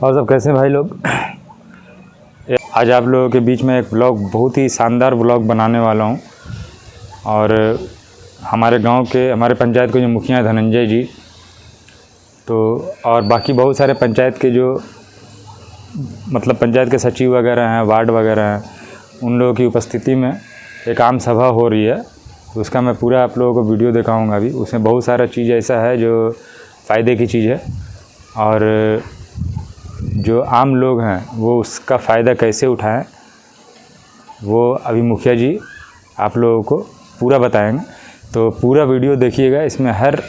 और सब कैसे हैं भाई लोग। आज आप लोगों के बीच में एक ब्लॉग, बहुत ही शानदार ब्लॉग बनाने वाला हूं। और हमारे गांव के, हमारे पंचायत के जो मुखिया हैं धनंजय जी, तो और बाकी बहुत सारे पंचायत के जो मतलब पंचायत के सचिव वगैरह हैं, वार्ड वगैरह हैं, उन लोगों की उपस्थिति में एक आम सभा हो रही है। तो उसका मैं पूरा आप लोगों को वीडियो दिखाऊंगा अभी। उसमें बहुत सारा चीज़ ऐसा है जो फ़ायदे की चीज़ है, और जो आम लोग हैं वो उसका फ़ायदा कैसे उठाएं, वो अभी मुखिया जी आप लोगों को पूरा बताएंगे। तो पूरा वीडियो देखिएगा। इसमें हर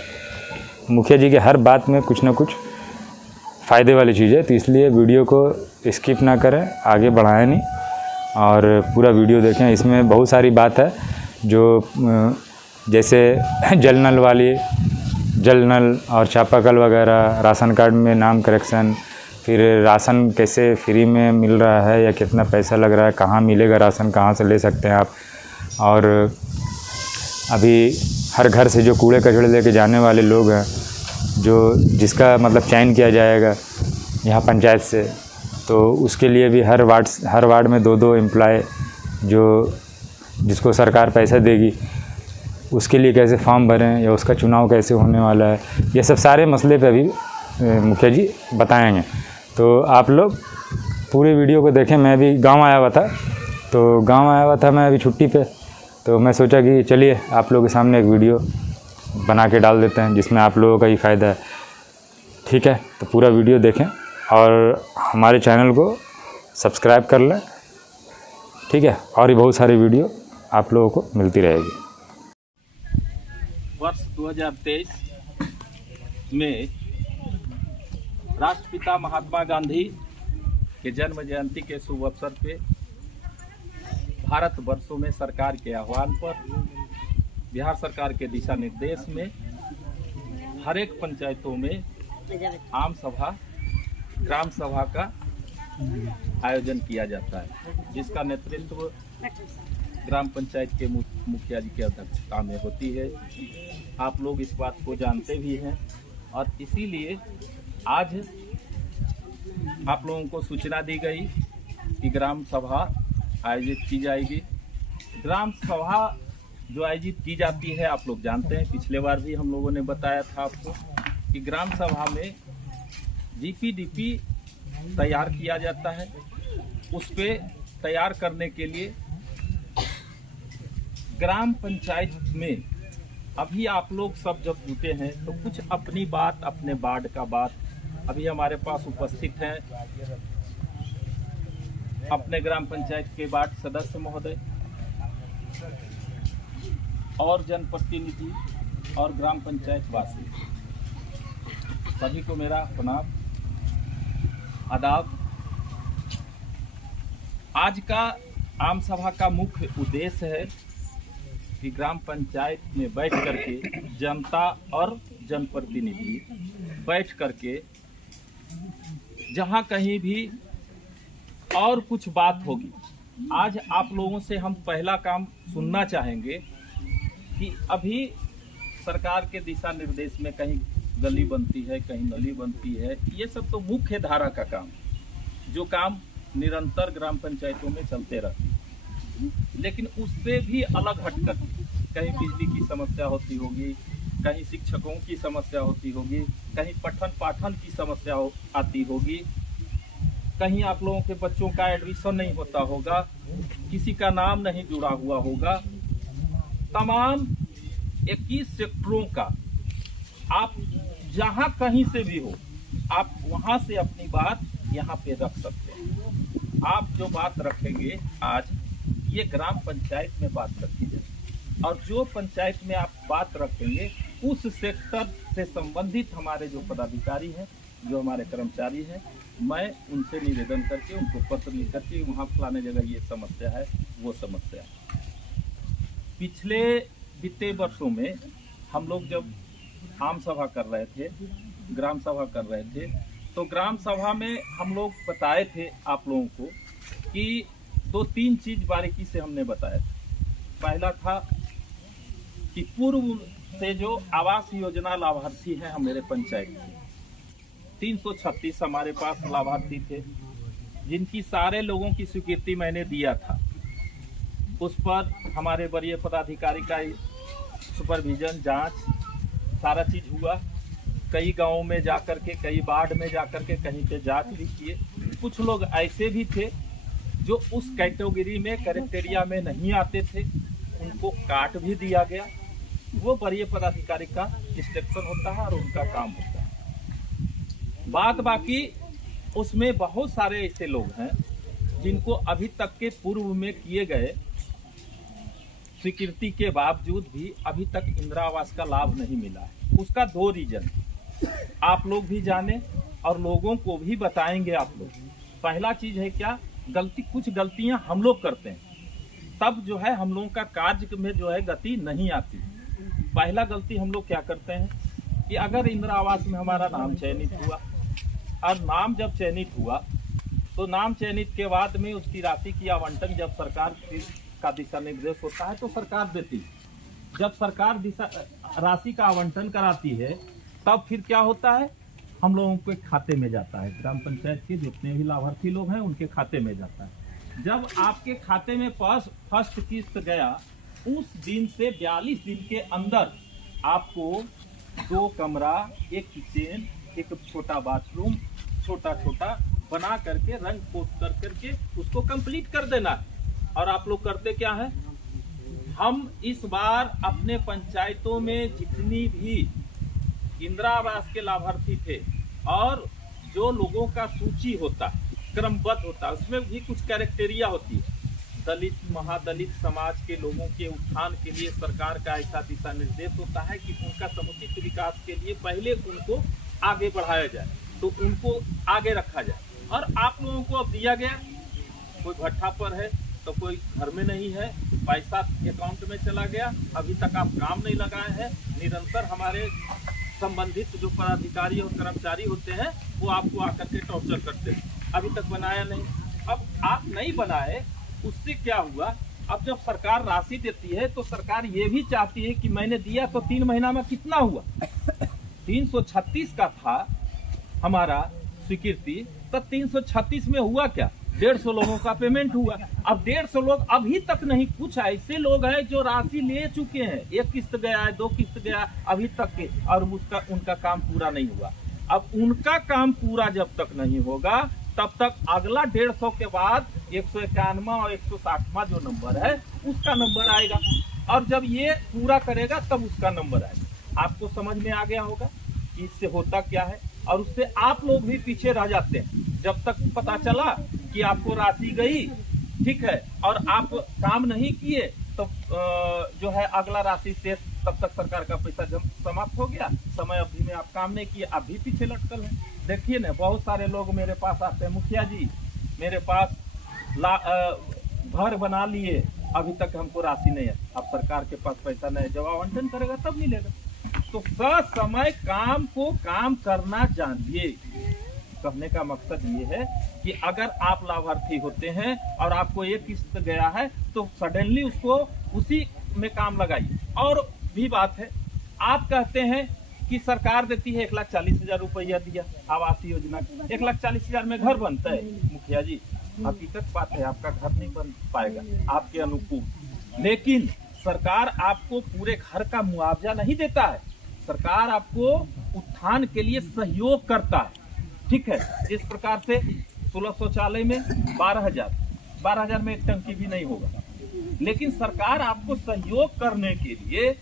मुखिया जी के हर बात में कुछ ना कुछ फ़ायदे वाली चीज़ है, तो इसलिए वीडियो को स्किप ना करें, आगे बढ़ाएं नहीं, और पूरा वीडियो देखें। इसमें बहुत सारी बात है जो जैसे जल नल वाली, जल नल और चापाकल वगैरह, राशन कार्ड में नाम करेक्शन, फिर राशन कैसे फ्री में मिल रहा है या कितना पैसा लग रहा है, कहाँ मिलेगा राशन, कहाँ से ले सकते हैं आप, और अभी हर घर से जो कूड़े कचड़े लेके जाने वाले लोग हैं, जो जिसका मतलब चयन किया जाएगा यहाँ पंचायत से, तो उसके लिए भी हर वार्ड में 2-2 एम्प्लॉय जो जिसको सरकार पैसा देगी, उसके लिए कैसे फॉर्म भरें या उसका चुनाव कैसे होने वाला है, ये सब सारे मसले पे अभी मुखिया जी बताएंगे। तो आप लोग पूरे वीडियो को देखें। मैं भी गांव आया हुआ था, मैं अभी छुट्टी पे, तो मैं सोचा कि चलिए आप लोगों के सामने एक वीडियो बना के डाल देते हैं जिसमें आप लोगों का ही फ़ायदा है। ठीक है, तो पूरा वीडियो देखें और हमारे चैनल को सब्सक्राइब कर लें। ठीक है, और भी बहुत सारी वीडियो आप लोगों को मिलती रहेगी। वर्ष 2023 में राष्ट्रपिता महात्मा गांधी के जन्म जयंती के शुभ अवसर पे भारत वर्षों में सरकार के आह्वान पर, बिहार सरकार के दिशा निर्देश में हर एक पंचायतों में आम सभा, ग्राम सभा का आयोजन किया जाता है, जिसका नेतृत्व ग्राम पंचायत के मुखिया जी की अध्यक्षता में होती है। आप लोग इस बात को जानते भी हैं, और इसीलिए आज आप लोगों को सूचना दी गई कि ग्राम सभा आयोजित की जाएगी। ग्राम सभा जो आयोजित की जाती है, आप लोग जानते हैं, पिछले बार भी हम लोगों ने बताया था आपको कि ग्राम सभा में जीपीडीपी तैयार किया जाता है। उस पे तैयार करने के लिए ग्राम पंचायत में अभी आप लोग सब जब जुटे हैं तो कुछ अपनी बात, अपने वार्ड का बात, अभी हमारे पास उपस्थित हैं अपने ग्राम पंचायत के वार्ड सदस्य महोदय और जनप्रतिनिधि और ग्राम पंचायत वासी, सभी को मेरा प्रणाम, आदाब। आज का आम सभा का मुख्य उद्देश्य है कि ग्राम पंचायत में बैठ करके जनता और जनप्रतिनिधि बैठ करके जहां कहीं भी और कुछ बात होगी, आज आप लोगों से हम पहला काम सुनना चाहेंगे कि अभी सरकार के दिशा निर्देश में कहीं गली बनती है, कहीं नली बनती है, ये सब तो मुख्य धारा का काम, जो काम निरंतर ग्राम पंचायतों में चलते रहते हैं। लेकिन उससे भी अलग हटकर कहीं बिजली की समस्या होती होगी, कहीं शिक्षकों की समस्या होती होगी, कहीं पठन पाठन की समस्या आती होगी, कहीं आप लोगों के बच्चों का एडमिशन नहीं होता होगा, किसी का नाम नहीं जुड़ा हुआ होगा। तमाम 21 सेक्टरों का आप जहां कहीं से भी हो, आप वहां से अपनी बात यहाँ पे रख सकते हैं। आप जो बात रखेंगे आज, ये ग्राम पंचायत में बात रखी जाए, और जो पंचायत में आप बात रखेंगे उस सेक्टर से संबंधित हमारे जो पदाधिकारी हैं, जो हमारे कर्मचारी हैं, मैं उनसे निवेदन करके, उनको पत्र लिख करके, वहाँ फलाने जगह ये समस्या है, वो समस्या है। पिछले बीते वर्षों में हम लोग जब आम सभा कर रहे थे, ग्राम सभा कर रहे थे, तो ग्राम सभा में हम लोग बताए थे आप लोगों को कि 2-3 चीज बारीकी से हमने बताया था। पहला था कि पूर्व से जो आवास योजना लाभार्थी हैं हमारे पंचायत के, 336 हमारे पास लाभार्थी थे, जिनकी सारे लोगों की स्वीकृति मैंने दिया था। उस पर हमारे वरीय पदाधिकारी का सुपरविजन, जांच, सारा चीज हुआ। कई गांवों में जाकर के, कई वार्ड में जाकर के कहीं पे जांच भी किए। कुछ लोग ऐसे भी थे जो उस कैटेगरी में, क्राइटेरिया में नहीं आते थे, उनको काट भी दिया गया। वो वरीय पदाधिकारी का इंस्ट्रक्शन होता है और उनका काम होता है। बाकी उसमें बहुत सारे ऐसे लोग हैं जिनको अभी तक के पूर्व में किए गए स्वीकृति के बावजूद भी अभी तक इंदिरा आवास का लाभ नहीं मिला है। उसका 2 रीजन आप लोग भी जाने और लोगों को भी बताएंगे आप लोग। पहला चीज है क्या, कुछ गलतियां हम लोग करते हैं, तब जो है हम लोगों का कार्य में जो है गति नहीं आती। पहला गलती हम लोग क्या करते हैं कि अगर इंदिरा आवास में हमारा नाम चयनित हुआ, और नाम जब चयनित हुआ तो नाम चयनित के बाद में उसकी राशि की आवंटन जब सरकार का दिशा निर्देश होता है तो सरकार देती है। जब सरकार राशि का आवंटन कराती है तब फिर क्या होता है, हम लोगों के खाते में जाता है। ग्राम पंचायत के जितने भी लाभार्थी लोग हैं उनके खाते में जाता है। जब आपके खाते में फर्स्ट किस्त गया, उस दिन से 42 दिन के अंदर आपको 2 कमरा, 1 किचन, 1 छोटा बाथरूम, छोटा बना करके रंग पोत करके उसको कंप्लीट कर देना है। और आप लोग करते क्या है, हम इस बार अपने पंचायतों में जितनी भी इंदिरा आवास के लाभार्थी थे और जो लोगों का सूची होता है, क्रमबद्ध होता है, उसमें भी कुछ कैरेक्टेरिया होती है। दलित, महादलित समाज के लोगों के उत्थान के लिए सरकार का ऐसा दिशा निर्देश होता है कि उनका समुचित विकास के लिए पहले उनको आगे बढ़ाया जाए, तो उनको आगे रखा जाए। और आप लोगों को अब दिया गया, कोई भट्ठा पर है तो कोई घर में नहीं है, पैसा अकाउंट में चला गया, अभी तक आप काम नहीं लगाए हैं। निरंतर हमारे संबंधित जो पदाधिकारी और कर्मचारी होते हैं वो आपको आकर के टॉर्चर करते हैं, अभी तक बनाया नहीं। अब आप नहीं बनाए, उससे क्या हुआ, अब जब सरकार राशि देती है तो सरकार ये भी चाहती है कि मैंने दिया तो 3 महीना में कितना हुआ। 336 का था हमारा स्वीकृति, तो 336 में हुआ क्या, 150 लोगों का पेमेंट हुआ। अब 150 लोग अभी तक नहीं, कुछ ऐसे लोग हैं जो राशि ले चुके हैं, 1 किस्त गया है, 2 किस्त गया अभी तक के, और उनका काम पूरा नहीं हुआ। अब उनका काम पूरा जब तक नहीं होगा तब तक अगला 150 के बाद 191 और 160वां जो नंबर है उसका नंबर आएगा, और जब ये पूरा करेगा तब उसका नंबर आएगा। आपको समझ में आ गया होगा कि इससे होता क्या है, और उससे आप लोग भी पीछे रह जाते हैं। जब तक पता चला कि आपको राशि गई, ठीक है, और आप काम नहीं किए तो जो है अगला राशि से तब तक सरकार का पैसा जब समाप्त हो गया, समय अवधि में आप काम नहीं किए, आप भी पीछे लटकल है। देखिए ना, बहुत सारे लोग मेरे पास आते हैं, मुखिया जी मेरे पास घर बना लिए, अभी तक हमको राशि नहीं है। अब सरकार के पास पैसा नहीं है, जब आवंटन करेगा तब मिलेगा। तो समय काम को काम करना जानिए। कहने का मकसद ये है कि अगर आप लाभार्थी होते हैं और आपको 1 किस्त गया है तो सडनली उसको उसी में काम लगाइए। और भी बात है, आप कहते हैं कि सरकार देती है 1,40,000 रुपया दिया आवास योजना, 1,40,000 में घर बनता है। मुखिया जी हकीकत बात है, आपका घर नहीं बन पाएगा आपके अनुकूल, लेकिन सरकार आपको पूरे घर का मुआवजा नहीं देता है। सरकार आपको उत्थान के लिए सहयोग करता है, ठीक है। इस प्रकार से 16 शौचालय में 12,000 में 1 टंकी भी नहीं होगा, लेकिन सरकार आपको सहयोग करने के लिए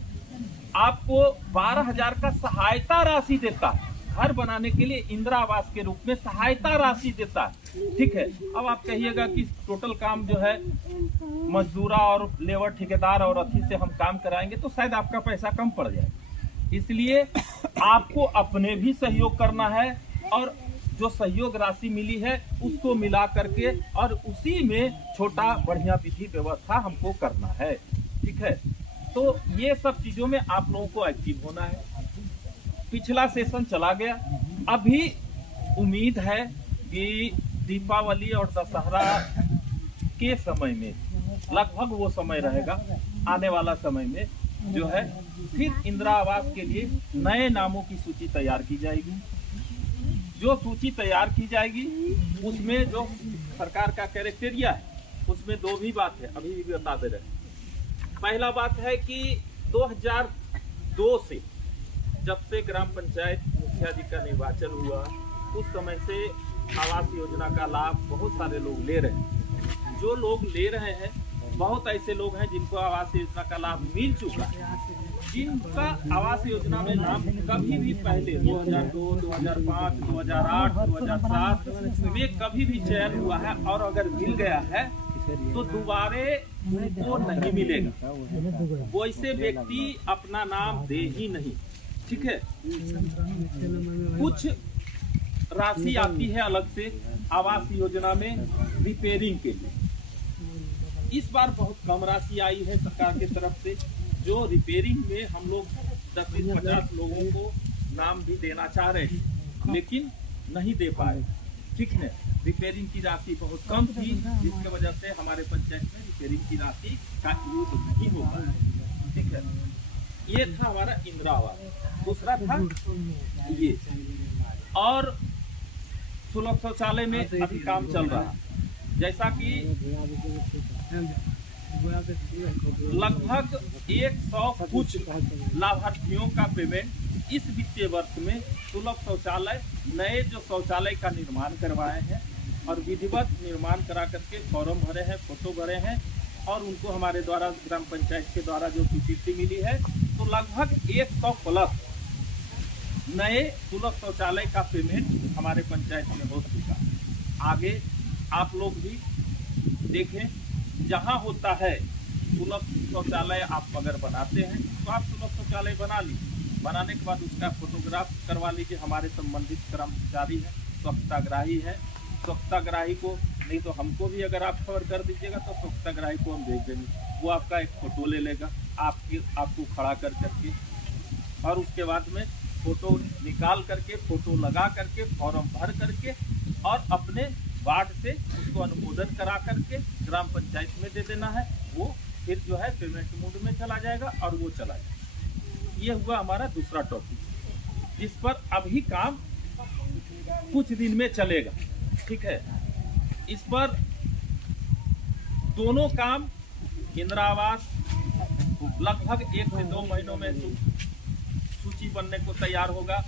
आपको 12,000 का सहायता राशि देता है, घर बनाने के लिए इंदिरा आवास के रूप में सहायता राशि देता है, ठीक है। अब आप कहिएगा कि टोटल काम जो है मजदूरा और लेबर ठेकेदार और अथी से हम काम कराएंगे तो शायद आपका पैसा कम पड़ जाए, इसलिए आपको अपने भी सहयोग करना है, और जो सहयोग राशि मिली है उसको मिला करके और उसी में छोटा बढ़िया विधि व्यवस्था हमको करना है, ठीक है। तो ये सब चीजों में आप लोगों को एक्टिव होना है। पिछला सेशन चला गया, अभी उम्मीद है कि दीपावली और दशहरा के समय में, लगभग वो समय रहेगा, आने वाला समय में जो है फिर इंदिरा आवास के लिए नए नामों की सूची तैयार की जाएगी। जो सूची तैयार की जाएगी उसमें जो सरकार का क्राइटेरिया है उसमें दो भी बात है, अभी भी बता दे रहे हैं। पहला बात है कि 2002 से जब से ग्राम पंचायत मुखिया जी का निर्वाचन हुआ उस समय से आवास योजना का लाभ बहुत सारे लोग ले रहे हैं। जो लोग ले रहे हैं बहुत ऐसे लोग हैं जिनको आवास योजना का लाभ मिल चुका है, जिनका आवास योजना में नाम कभी भी पहले 2002, 2005, 2008, 2007 में कभी भी चयन हुआ है और अगर मिल गया है तो दोबारे उनको नहीं मिलेगा। वैसे व्यक्ति अपना नाम दे ही नहीं, ठीक है। कुछ राशि आती है अलग से आवास योजना में रिपेयरिंग के लिए। इस बार बहुत कम राशि आई है सरकार की तरफ से, जो रिपेयरिंग में हम लोग 10 से 50 लोगों को नाम भी देना चाह रहे हैं लेकिन नहीं दे पाए, ठीक है। रिपेयरिंग की राशि बहुत कम थी जिसकी वजह से हमारे पंचायत में रिपेयरिंग की राशि का यूज नहीं हो पाया, ठीक है। ये था हमारा इंदिरा आवास। दूसरा था ये, और सुलभ शौचालय में अभी काम चल रहा है। जैसा कि लगभग 100 कुछ लाभार्थियों का पेमेंट इस वित्तीय वर्ष में सुलभ शौचालय नए जो शौचालय का निर्माण करवाए हैं और विधिवत निर्माण करा करके फॉर्म भरे हैं, फोटो भरे हैं और उनको हमारे द्वारा ग्राम पंचायत के द्वारा जो स्वीकृति मिली है तो लगभग 100 प्लस नए सुलभ शौचालय का पेमेंट हमारे पंचायत में हो चुका है। आगे आप लोग भी देखें, जहां होता है सुलभ शौचालय आप अगर बनाते हैं तो आप सुलभ शौचालय बना लीजिए। बनाने के बाद उसका फोटोग्राफ करवा लीजिए। हमारे संबंधित कर्मचारी है, स्वच्छताग्राही है, स्वच्छताग्राही को नहीं तो हमको भी अगर आप खबर कर दीजिएगा तो स्वच्छताग्राही को हम भेज देंगे। वो आपका एक फोटो ले लेगा आपको खड़ा कर करके और उसके बाद में फोटो निकाल करके फोटो लगा करके फॉर्म भर करके और अपने वार्ड से उसको अनुमोदन करा करके ग्राम पंचायत में दे देना है। वो फिर जो है पेमेंट मोड में चला जाएगा और वो चला जाएगा। ये हुआ हमारा दूसरा टॉपिक, जिस पर अभी काम कुछ दिन में चलेगा, ठीक है। इस पर दोनों काम इंदिरा आवास लगभग 1 से 2 महीनों में सूची बनने को तैयार होगा।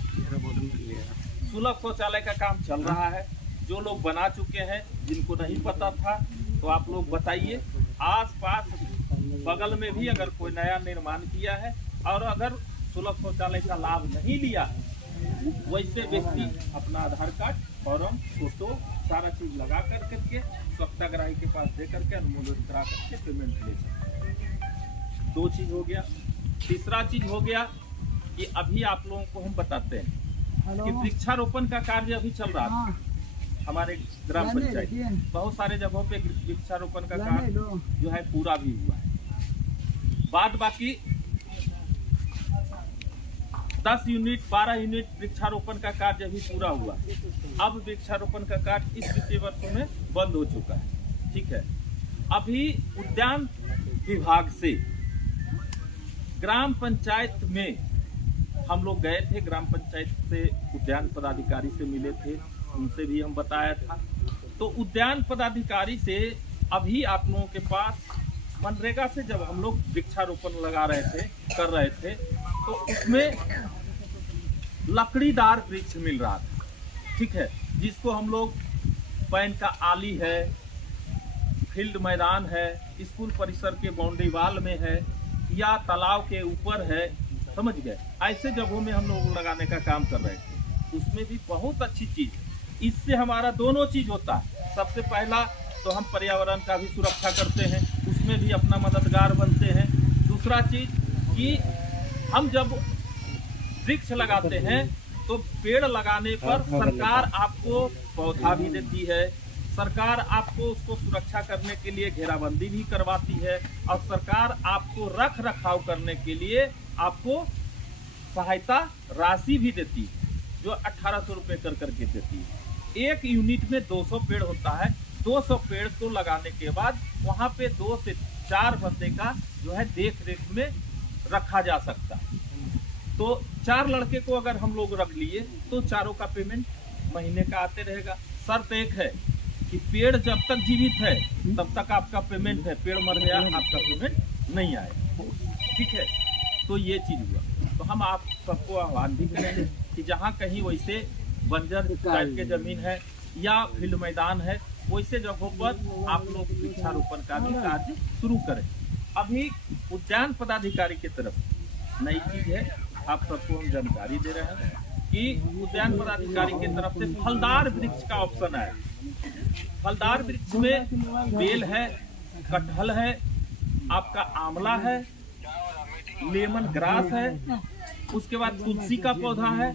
सुलभ शौचालय का काम चल रहा है। जो लोग बना चुके हैं, जिनको नहीं पता था तो आप लोग बताइए। आस पास बगल में भी अगर कोई नया निर्माण किया है और अगर सुलभ शौचालय का लाभ नहीं लिया है, वैसे व्यक्ति अपना आधार कार्ड, फॉर्म, फोटो सारा चीज लगा कर करके स्वच्छताग्राही के पास दे करके अनुमोदन करा करके पेमेंट ले सकते। 2 चीज हो गया। तीसरा चीज हो गया कि अभी आप लोगों को हम बताते हैं कि वृक्षारोपण का कार्य अभी चल रहा था हमारे ग्राम पंचायत। बहुत सारे जगहों पे वृक्षारोपण का कार्य जो है पूरा भी हुआ है। बाद बाकी 10 यूनिट 12 यूनिट वृक्षारोपण का कार्य अभी पूरा हुआ। अब वृक्षारोपण का कार्य इस वित्तीय वर्ष में बंद हो चुका है, ठीक है। अभी उद्यान विभाग से ग्राम पंचायत में हम लोग गए थे, ग्राम पंचायत से उद्यान पदाधिकारी से मिले थे, उनसे भी हम बताया था। तो उद्यान पदाधिकारी से अभी आप लोगों के पास मनरेगा से जब हम लोग वृक्षारोपण लगा रहे थे, कर रहे थे, तो उसमें लकड़ीदार वृक्ष मिल रहा था, ठीक है, जिसको हम लोग पैन का आली है, फील्ड मैदान है, स्कूल परिसर के बाउंड्री वाल में है या तालाब के ऊपर है, समझ गए। ऐसे जगहों में हम लोग लगाने का काम कर रहे थे। उसमें भी बहुत अच्छी चीज, इससे हमारा दोनों चीज होता है। सबसे पहला तो हम पर्यावरण का भी सुरक्षा करते हैं, उसमें भी अपना मददगार बनते हैं। दूसरा चीज कि हम जब वृक्ष लगाते हैं तो पेड़ लगाने पर सरकार आपको पौधा भी देती है, सरकार आपको उसको सुरक्षा करने के लिए घेराबंदी भी करवाती है और सरकार आपको रख रखाव करने के लिए आपको सहायता राशि भी देती है, जो 1800 रुपये कर करके देती है। 1 यूनिट में 200 पेड़ होता है। 200 पेड़ को लगाने के बाद वहाँ पे 2 से 4 बंदे का जो है देख रेख में रखा जा सकता है। तो 4 लड़के को अगर हम लोग रख लिए तो चारों का पेमेंट महीने का आते रहेगा। शर्त एक है कि पेड़ जब तक जीवित है तब तक आपका पेमेंट है, पेड़ मर गया आपका पेमेंट नहीं आएगा। ठीक है, तो ये चीज हुआ। तो हम आप सबको आह्वान भी करेंगे कि जहाँ कहीं वैसे बंजर टाइप के जमीन है या फील्ड मैदान है, वैसे जगहों पर आप लोग वृक्षारोपण का भी कार्य शुरू करें। अभी उद्यान पदाधिकारी की तरफ नई चीज है, आप सबको हम जानकारी दे रहे हैं कि उद्यान पदाधिकारी की तरफ से फलदार वृक्ष का ऑप्शन है। फलदार वृक्ष में बेल है, कटहल है, आपका आंवला है, लेमन ग्रास है, उसके बाद तुलसी का पौधा है।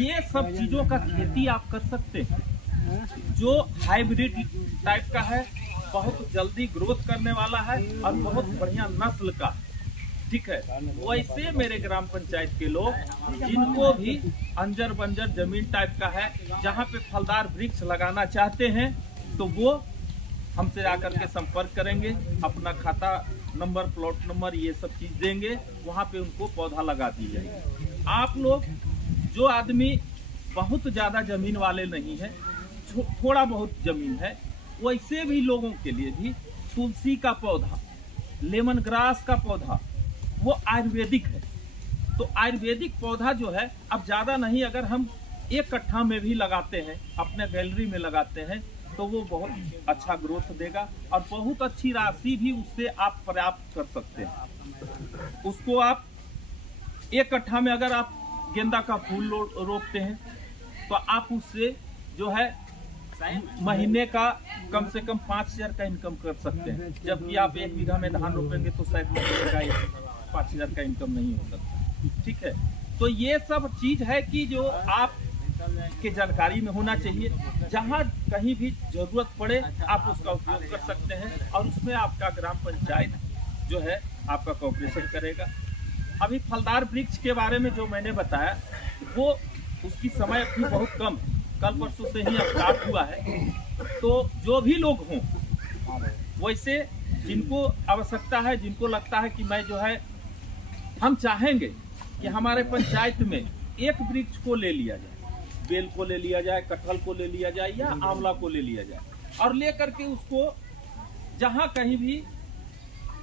ये सब चीजों का खेती आप कर सकते हैं, जो हाइब्रिड टाइप का है, बहुत जल्दी ग्रोथ करने वाला है और बहुत बढ़िया नस्ल का। ठीक है, वैसे मेरे ग्राम पंचायत के लोग जिनको भी अंजर बंजर जमीन टाइप का है, जहाँ पे फलदार वृक्ष लगाना चाहते हैं, तो वो हमसे आकर के संपर्क करेंगे, अपना खाता नंबर, प्लॉट नंबर, ये सब चीज देंगे, वहाँ पे उनको पौधा लगा दी जाएगी। आप लोग जो आदमी बहुत ज्यादा जमीन वाले नहीं है, थोड़ा बहुत जमीन है, वैसे भी लोगों के लिए भी तुलसी का पौधा, लेमन ग्रास का पौधा, वो आयुर्वेदिक है। तो आयुर्वेदिक पौधा जो है, अब ज्यादा नहीं, अगर हम एक कट्ठा में भी लगाते हैं, अपने गैलरी में लगाते हैं, तो वो बहुत अच्छा ग्रोथ देगा और बहुत अच्छी राशि भी उससे आप प्राप्त कर सकते हैं। उसको आप एक कट्ठा में अगर आप गेंदा का फूल रोपते हैं, तो आप उससे जो है महीने का कम से कम 5,000 का इनकम कर सकते हैं। जबकि आप 1 बीघा में धान रोपेंगे तो शायद 5,000 का इनकम नहीं हो सकता। ठीक है, तो ये सब चीज है कि जो आप के जानकारी में होना चाहिए। जहाँ कहीं भी जरूरत पड़े आप उसका उपयोग कर सकते हैं और उसमें आपका ग्राम पंचायत जो है आपका कोऑपरेशन करेगा। अभी फलदार वृक्ष के बारे में जो मैंने बताया, वो उसकी समय अवधि बहुत कम, कल परसों से ही स्टार्ट हुआ है। तो जो भी लोग हों, वैसे जिनको आवश्यकता है, जिनको लगता है कि मैं जो है, हम चाहेंगे कि हमारे पंचायत में एक वृक्ष को ले लिया जाए, बेल को ले लिया जाए, कटहल को ले लिया जाए या आंवला को ले लिया जाए, और ले करके उसको जहां कहीं भी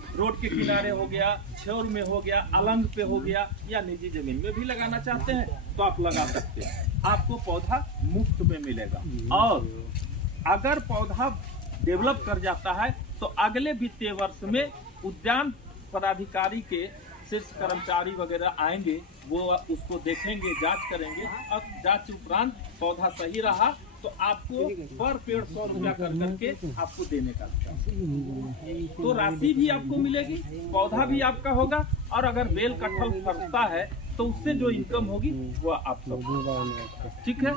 रोड के किनारे हो गया, छेउर में हो गया, अलंग पे हो गया, या निजी जमीन में भी लगाना चाहते हैं तो आप लगा सकते हैं। आपको पौधा मुफ्त में मिलेगा। और अगर पौधा डेवलप कर जाता है तो अगले वित्तीय वर्ष में उद्यान पदाधिकारी के शीर्ष कर्मचारी वगैरह आएंगे, वो उसको देखेंगे, जांच करेंगे, और जांच उपरांत पौधा सही रहा तो आपको पर पेड़ 100 रुपया कर करके आपको देने का, तो राशि भी आपको मिलेगी, पौधा भी आपका होगा, और अगर बेल कटहल फरता है तो उससे जो इनकम होगी वो आप सब। ठीक है,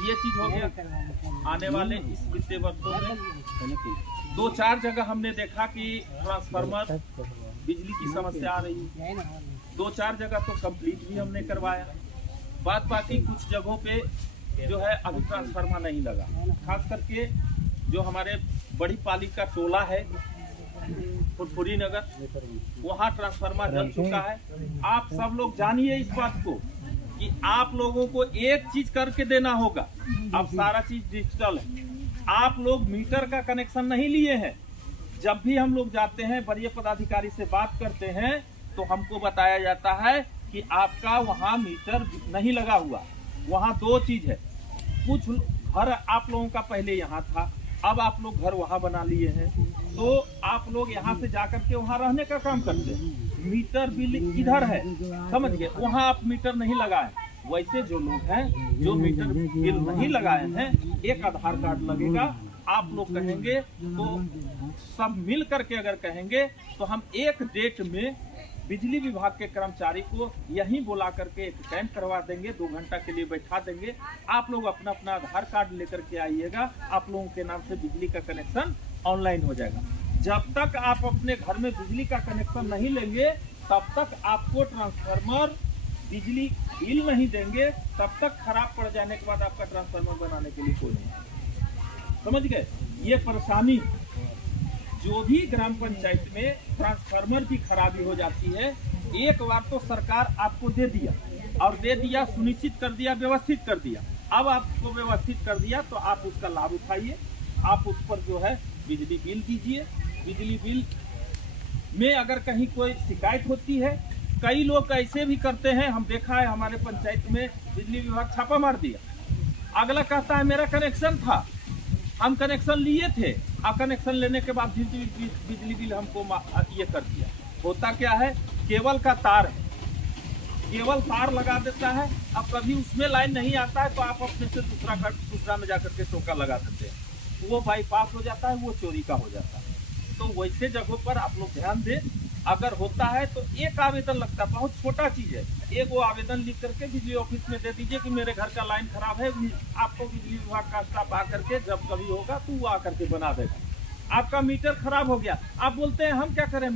ये चीज हो गया। आने वाले इस वित्तीय वर्षों में 2-4 जगह हमने देखा कि ट्रांसफार्मर, बिजली की समस्या आ रही है। 2-4 जगह तो कंप्लीट भी हमने करवाया। बाकी कुछ जगहों पे जो है अभी ट्रांसफार्मर नहीं लगा। खास करके जो हमारे बड़ी पाली का टोला है, फुरफुरी नगर, वहाँ ट्रांसफार्मर जल चुका है। आप सब लोग जानिए इस बात को कि आप लोगों को एक चीज करके देना होगा। अब सारा चीज डिजिटल है। आप लोग मीटर का कनेक्शन नहीं लिए हैं। जब भी हम लोग जाते हैं, वरीय पदाधिकारी से बात करते हैं, तो हमको बताया जाता है कि आपका वहाँ मीटर नहीं लगा हुआ। वहाँ 2 चीज है, कुछ घर आप लोगों का पहले यहाँ था, अब आप लोग घर वहाँ बना लिए हैं, तो आप लोग यहाँ से जाकर के वहाँ रहने का काम करते हैं। मीटर बिल इधर है, समझ गए, वहाँ आप मीटर नहीं लगाए। वैसे जो लोग हैं जो मीटर बिल नहीं लगाए हैं, एक आधार कार्ड लगेगा। आप लोग कहेंगे तो सब मिल करके अगर कहेंगे तो हम एक डेट में बिजली विभाग के कर्मचारी को यहीं बुला करके एक कैंप करवा देंगे, 2 घंटा के लिए बैठा देंगे। आप लोग अपना अपना आधार कार्ड लेकर के आइएगा, आप लोगों के नाम से बिजली का कनेक्शन ऑनलाइन हो जाएगा। जब तक आप अपने घर में बिजली का कनेक्शन नहीं लेंगे, तब तक आपको ट्रांसफार्मर, बिजली बिल नहीं देंगे, तब तक खराब पड़ जाने के बाद आपका ट्रांसफार्मर बनाने के लिए कोई नहीं। समझ गए? ये परेशानी जो भी ग्राम पंचायत में ट्रांसफार्मर की खराबी हो जाती है, एक बार तो सरकार आपको दे दिया, और दे दिया, सुनिश्चित कर दिया, व्यवस्थित कर दिया, अब आपको व्यवस्थित कर दिया तो आप उसका लाभ उठाइए। आप उस पर जो है बिजली बिल दीजिए। बिजली बिल में अगर कहीं कोई शिकायत होती है, कई लोग ऐसे भी करते हैं, हम देखा है हमारे पंचायत में बिजली विभाग छापा मार दिया, अगला कहता है मेरा कनेक्शन था, हम कनेक्शन लिए थे, अब कनेक्शन लेने के बाद बिजली बिल हमको ये कर दिया। होता क्या है, केबल का तार है, केवल तार लगा देता है। अब कभी उसमें लाइन नहीं आता है तो आप अपने से दूसरा में जाकर के टोका लगा देते हैं, वो बाईपास हो जाता है, वो चोरी का हो जाता है। तो वैसे जगहों पर आप लोग ध्यान दें। अगर होता है तो एक आवेदन लगता है, बहुत छोटा चीज है, एक वो आवेदन लिख करके बिजली ऑफिस में दे दीजिए कि मेरे घर का लाइन खराब है, आपको बिजली विभाग का स्टाफ आकर के जब कभी होगा तो वो आकर के बना देगा। आपका मीटर खराब हो गया, आप बोलते हैं हम क्या करें,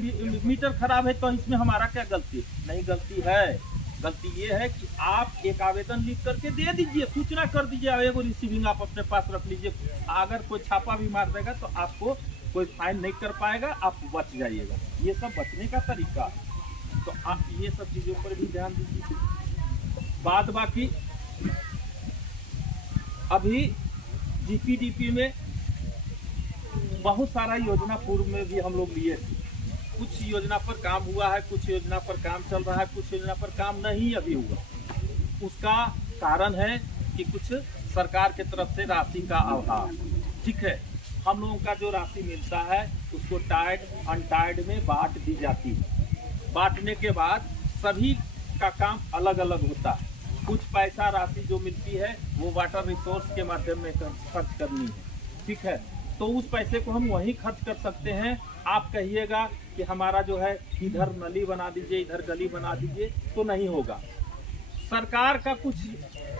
मीटर खराब है तो इसमें हमारा क्या गलती? नहीं, गलती है। गलती ये है कि आप एक आवेदन लिख करके दे दीजिए, सूचना कर दीजिए, एगो रिसीविंग आप अपने पास रख लीजिए। अगर कोई छापा भी मार देगा तो आपको कोई फाइन नहीं कर पाएगा, आप बच जाइएगा। ये सब बचने का तरीका है, तो आप ये सब चीजों पर भी ध्यान दीजिए। बात बाकी अभी जीपीडीपी में बहुत सारा योजना पूर्व में भी हम लोग लिए थे। कुछ योजना पर काम हुआ है, कुछ योजना पर काम चल रहा है, कुछ योजना पर काम नहीं अभी हुआ। उसका कारण है कि कुछ सरकार की तरफ से राशि का अभाव। ठीक है, हम लोगों का जो राशि मिलता है उसको टाइड अनटाइड में बांट दी जाती है। बांटने के बाद सभी का काम अलग अलग होता है। कुछ पैसा राशि जो मिलती है वो वाटर रिसोर्स के माध्यम में खर्च करनी है। ठीक है, तो उस पैसे को हम वहीं खर्च कर सकते हैं। आप कहिएगा कि हमारा जो है इधर नली बना दीजिए, इधर गली बना दीजिए, तो नहीं होगा। सरकार का कुछ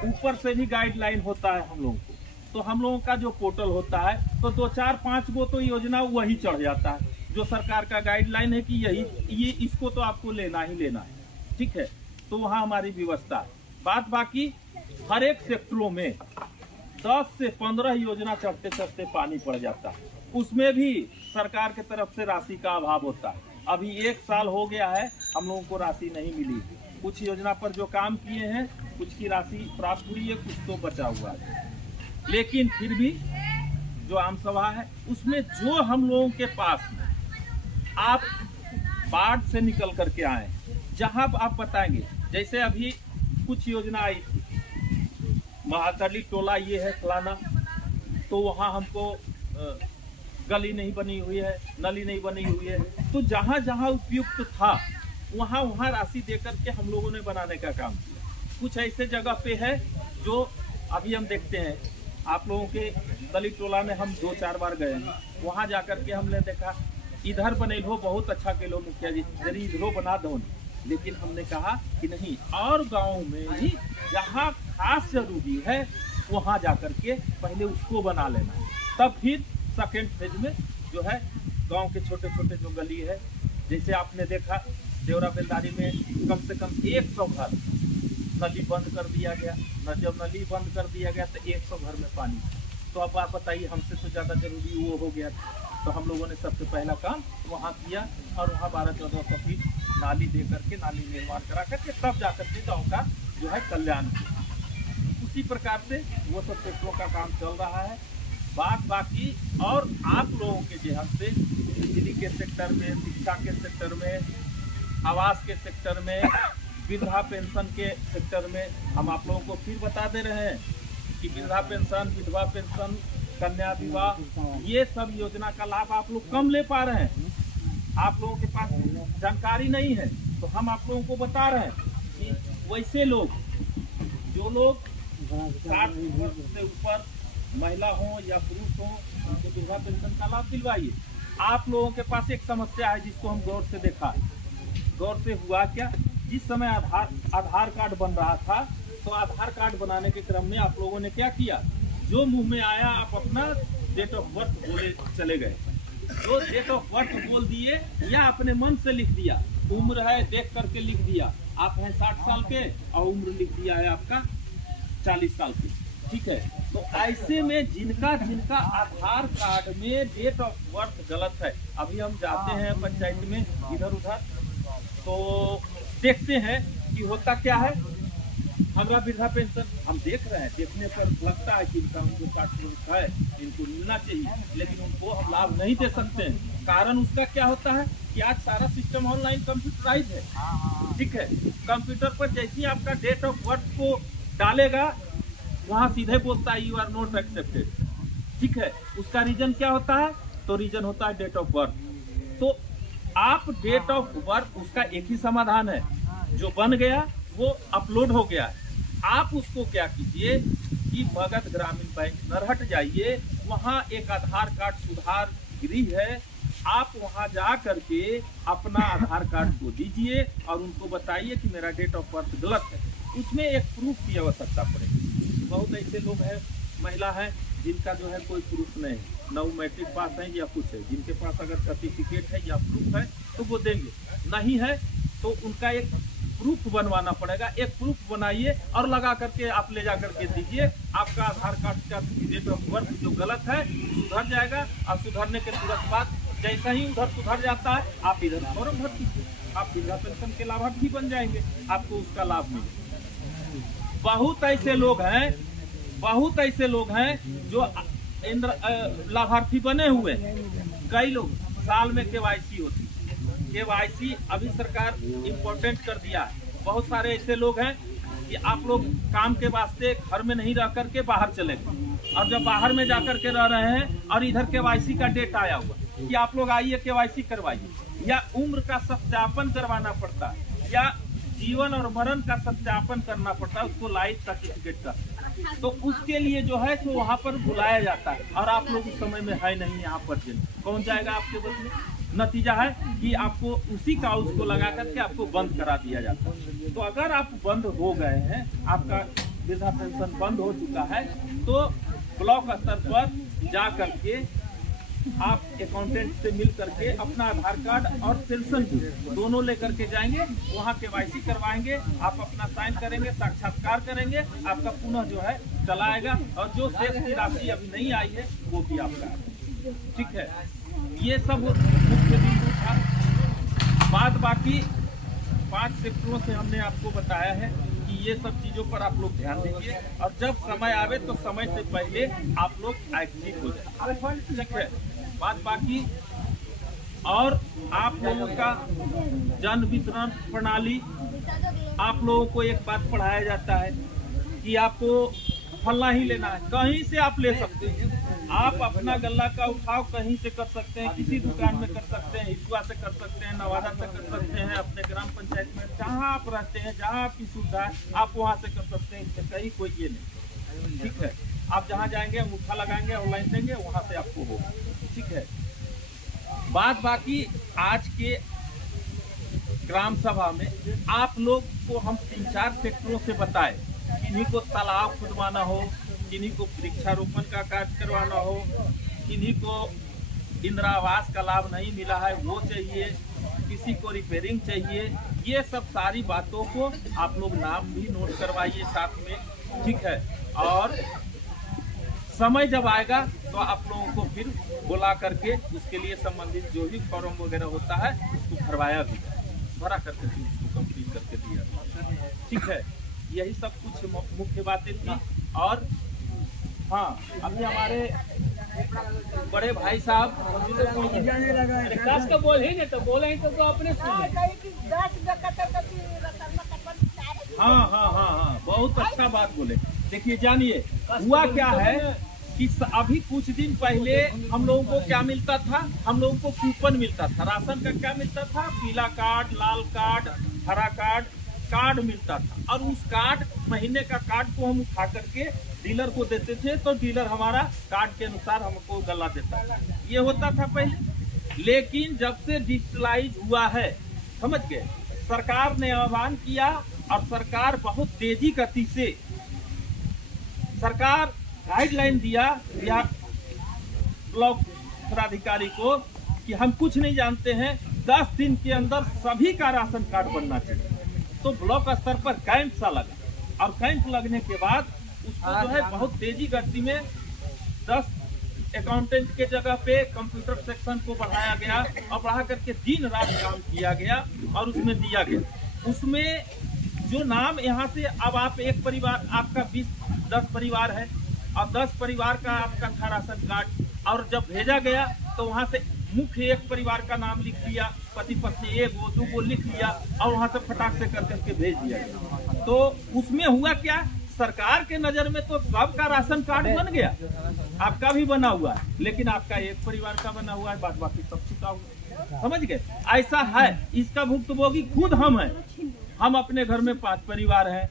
ऊपर से भी गाइडलाइन होता है हम लोगों को। तो हम लोगों का जो पोर्टल होता है तो 2 4 5 गो तो योजना वही चढ़ जाता है, जो सरकार का गाइडलाइन है कि ये इसको तो आपको लेना ही लेना है। ठीक है, तो वहाँ हमारी व्यवस्था है। बात बाकी हर एक सेक्टरों में 10 से 15 योजना चढ़ते चढ़ते पानी पड़ जाता है, उसमें भी सरकार की तरफ से राशि का अभाव होता है। अभी 1 साल हो गया है हम लोगों को राशि नहीं मिली। कुछ योजना पर जो काम किए हैं कुछ की राशि प्राप्त हुई है, कुछ तो बचा हुआ है। लेकिन फिर भी जो आम सभा है उसमें जो हम लोगों के पास आप बाढ़ से निकल करके आए, जहां आप बताएंगे, जैसे अभी कुछ योजना आई थी, महादली टोला ये है फलाना, तो वहाँ हमको गली नहीं बनी हुई है, नली नहीं बनी हुई है, तो जहाँ जहाँ उपयुक्त था वहाँ वहाँ राशि देकर के हम लोगों ने बनाने का काम किया। कुछ ऐसे जगह पे है जो अभी हम देखते हैं, आप लोगों के दलित टोला में हम 2-4 बार गए हैं, वहाँ जाकर के हमने देखा इधर बने लो बहुत अच्छा के लो मुखिया जी, जरी इधरो बना दो। लेकिन हमने कहा कि नहीं, और गाँव में ही जहाँ खास जरूरी है वहाँ जाकर के पहले उसको बना लेना है, तब फिर सेकेंड फेज में जो है गांव के छोटे छोटे जो गली है, जैसे आपने देखा देवरा बेलदारी में कम से कम 100 घर नली बंद कर दिया गया। जब नली बंद कर दिया गया तो 100 घर में पानी। तो अब आप बताइए, हमसे तो ज़्यादा जरूरी वो हो गया। तो हम लोगों ने सबसे पहला काम वहाँ किया और वहाँ 12-1400 फीट नाली दे करके, नाली निर्माण करा करके तब जाकर के गाँव का जो है कल्याण किया। उसी प्रकार से वो सब सेक्टरों का काम चल रहा है। बात बाकी और आप लोगों के जहाँ से बिजली के सेक्टर में, शिक्षा के सेक्टर में, आवास के सेक्टर में, वृद्धा पेंशन के सेक्टर में हम आप लोगों को फिर बता दे रहे हैं कि वृद्धा पेंशन, विधवा पेंशन, कन्या विवाह, ये सब योजना का लाभ आप लोग कम ले पा रहे हैं। आप लोगों के पास जानकारी नहीं है, तो हम आप लोगों को बता रहे हैं कि वैसे लोग, जो लोग 60 वर्ष से ऊपर महिला हो या पुरुष हो, उनको विधवा पेंशन का लाभ दिलवाइए। आप लोगों के पास एक समस्या है जिसको हम गौर से देखा है। गौर से हुआ क्या, जिस समय आधार कार्ड बन रहा था, तो आधार कार्ड बनाने के क्रम में आप लोगों ने क्या किया, जो मुंह में आया आप अपना डेट ऑफ बर्थ बोले चले गए। जो डेट ऑफ बर्थ बोल दिए या अपने मन से लिख दिया, उम्र है देख करके लिख दिया, आप हैं 60 साल के और उम्र लिख दिया है आपका 40 साल की। ठीक है, तो ऐसे में जिनका आधार कार्ड में डेट ऑफ बर्थ गलत है, अभी हम जाते हैं पंचायत में इधर उधर, तो देखते हैं कि होता क्या है, हमरा वृद्धा पेंशन हम देख रहे हैं, देखने पर लगता है कि इनका उनको काट है, इनको मिलना चाहिए, लेकिन उनको हम लाभ नहीं दे सकते हैं। कारण उसका क्या होता है कि आज सारा सिस्टम ऑनलाइन कंप्यूटराइज है। ठीक है, कंप्यूटर पर जैसे ही आपका डेट ऑफ बर्थ को डालेगा, वहाँ सीधे बोलता है यू आर नॉट एक्सेप्टेड। ठीक है, उसका रीजन क्या होता है? तो रीजन होता है डेट ऑफ बर्थ। तो आप डेट ऑफ बर्थ, उसका एक ही समाधान है, जो बन गया वो अपलोड हो गया है। आप उसको क्या कीजिए कि भगत ग्रामीण बैंक नरहट जाइए, वहाँ एक आधार कार्ड सुधार गृह है, आप वहाँ जा करके अपना आधार कार्ड को दीजिए और उनको बताइए कि मेरा डेट ऑफ बर्थ गलत है। उसमें एक प्रूफ की आवश्यकता पड़ेगी। बहुत ऐसे लोग हैं, महिला हैं, जिनका जो है कोई प्रूफ नहीं है, न वो मैट्रिक पास है या कुछ है, जिनके पास अगर सर्टिफिकेट है या प्रूफ है तो वो देंगे, नहीं है तो उनका एक प्रूफ बनवाना पड़ेगा। एक प्रूफ बनाइए और लगा करके आप ले जा करके दीजिए, आपका आधार कार्ड का डेट ऑफ बर्थ जो गलत है सुधर जाएगा। और सुधरने के तुरंत बाद जैसा ही उधर सुधर जाता है, आप इधर फॉर्म भर दीजिए, आप वृद्धा पेंशन के लाभार्थी बन जाएंगे, आपको उसका लाभ मिलेगा। बहुत ऐसे लोग हैं जो लाभार्थी बने हुए। कई लोग साल में केवाईसी होती है, केवाईसी अभी सरकार इम्पोर्टेंट कर दिया है। बहुत सारे ऐसे लोग हैं कि आप लोग काम के वास्ते घर में नहीं रह करके बाहर चले गए, और जब बाहर में जाकर के रह रहे हैं और इधर केवाईसी का डेट आया हुआ कि आप लोग आइए केवाईसी करवाइए, या उम्र का सत्यापन करवाना पड़ता है, या जीवन और मरण का सत्यापन करना पड़ता है, उसको लाइफ सर्टिफिकेट का। तो उसके लिए जो है तो वहाँ पर बुलाया जाता है, और आप लोग उस समय में है नहीं यहाँ पर, कौन जाएगा आपके बदले? नतीजा है कि आपको उसी का उसको लगा करके आपको बंद करा दिया जाता है। तो अगर आप बंद हो गए हैं, आपका वृद्धा पेंशन बंद हो चुका है, तो ब्लॉक स्तर पर जा करके आप अकाउंटेंट से मिल करके अपना आधार कार्ड और पेंशन दोनों लेकर के जाएंगे, वहाँ केवाईसी करवाएंगे, आप अपना साइन करेंगे, साक्षात्कार करेंगे, आपका पुनः जो है चलाएगा, और जो शेष की राशि अभी नहीं आई है वो भी आपका। ठीक है, ये सब मुख्य बिंदु था। बाद बाकी 5 सेक्टरों से हमने आपको बताया है कि ये सब चीजों पर आप लोग ध्यान दीजिए, और जब समय आवे तो समय से पहले आप लोग एक्टिव हो जाए। ठीक है, बात बाकी और आप लोगों का जन वितरण प्रणाली, आप लोगों को एक बात पढ़ाया जाता है कि आपको फलना ही लेना है, कहीं से आप ले सकते हैं। आप अपना गल्ला का उठाव कहीं से कर सकते हैं, किसी दुकान में कर सकते हैं, हिसुआ से कर सकते हैं, नवादा से कर सकते हैं, अपने ग्राम पंचायत में जहाँ आप रहते हैं, जहाँ आपकी सुविधा है, आप वहाँ से कर सकते हैं। इससे कहीं कोई ये नहीं। ठीक है, आप जहाँ जाएंगे अंगूठा लगाएंगे, ऑनलाइन देंगे, वहाँ से आपको होगा। ठीक है, बात बाकी आज के ग्राम सभा में आप लोग को हम 3-4 सेक्टरों से बताए, किन्हीं को तालाब खुदवाना हो, किन्हीं को वृक्षारोपण का कार्य करवाना हो, किन्हीं को इंदिरा आवास का लाभ नहीं मिला है वो चाहिए, किसी को रिपेयरिंग चाहिए। ये सब सारी बातों को आप लोग नाम भी नोट करवाइए साथ में। ठीक है, और समय जब आएगा तो आप लोगों को फिर बुला करके उसके लिए संबंधित जो भी फॉर्म वगैरह होता है उसको भरवाया भी, भरा करके उसको कंप्लीट करके दिया। ठीक है, यही सब कुछ मुख्य बातें थी। और हाँ, अभी हमारे बड़े भाई साहब बोल ही नहीं तो बोले तो अपने हाँ, बहुत अच्छा बात बोले। देखिए, जानिए हुआ क्या है कि अभी कुछ दिन पहले हम लोगों को क्या मिलता था, हम लोगों को कूपन मिलता था। राशन का क्या मिलता था? पीला कार्ड, लाल कार्ड, हरा कार्ड मिलता था, और उस कार्ड, महीने का कार्ड को हम उठा करके डीलर को देते थे, तो डीलर हमारा कार्ड के अनुसार हमको गला देता था। ये होता था पहले। लेकिन जब से डिजिटलाइज हुआ है, समझ गए, सरकार ने आह्वान किया, और सरकार बहुत तेजी गति से सरकार गाइडलाइन दिया या ब्लॉक पदाधिकारी को कि हम कुछ नहीं जानते हैं, 10 दिन के अंदर सभी का राशन कार्ड बनना चाहिए। तो ब्लॉक स्तर पर कैंप सा लगा, और कैंप लगने के बाद उसको जो है बहुत तेजी गति में 10 अकाउंटेंट के जगह पे कंप्यूटर सेक्शन को बढ़ाया गया, और बढ़ा करके दिन रात काम किया गया, और उसमें दिया गया। उसमें जो नाम यहाँ से अब आप एक परिवार आपका 10 परिवार है और 10 परिवार का आपका था राशन कार्ड, और जब भेजा गया तो वहाँ से मुख्य एक परिवार का नाम लिख दिया, पति पत्नी एक वो दो लिख लिया और वहाँ से फटाक से कर करके भेज दिया गया। तो उसमें हुआ क्या, सरकार के नजर में तो सबका राशन कार्ड बन गया, आपका भी बना हुआ है, लेकिन आपका एक परिवार का बना हुआ है, बाद बाकी सब छुटा हुआ है। समझ गए? ऐसा है, इसका भुक्तभोगी खुद हम हैं। हम अपने घर में 5 परिवार हैं,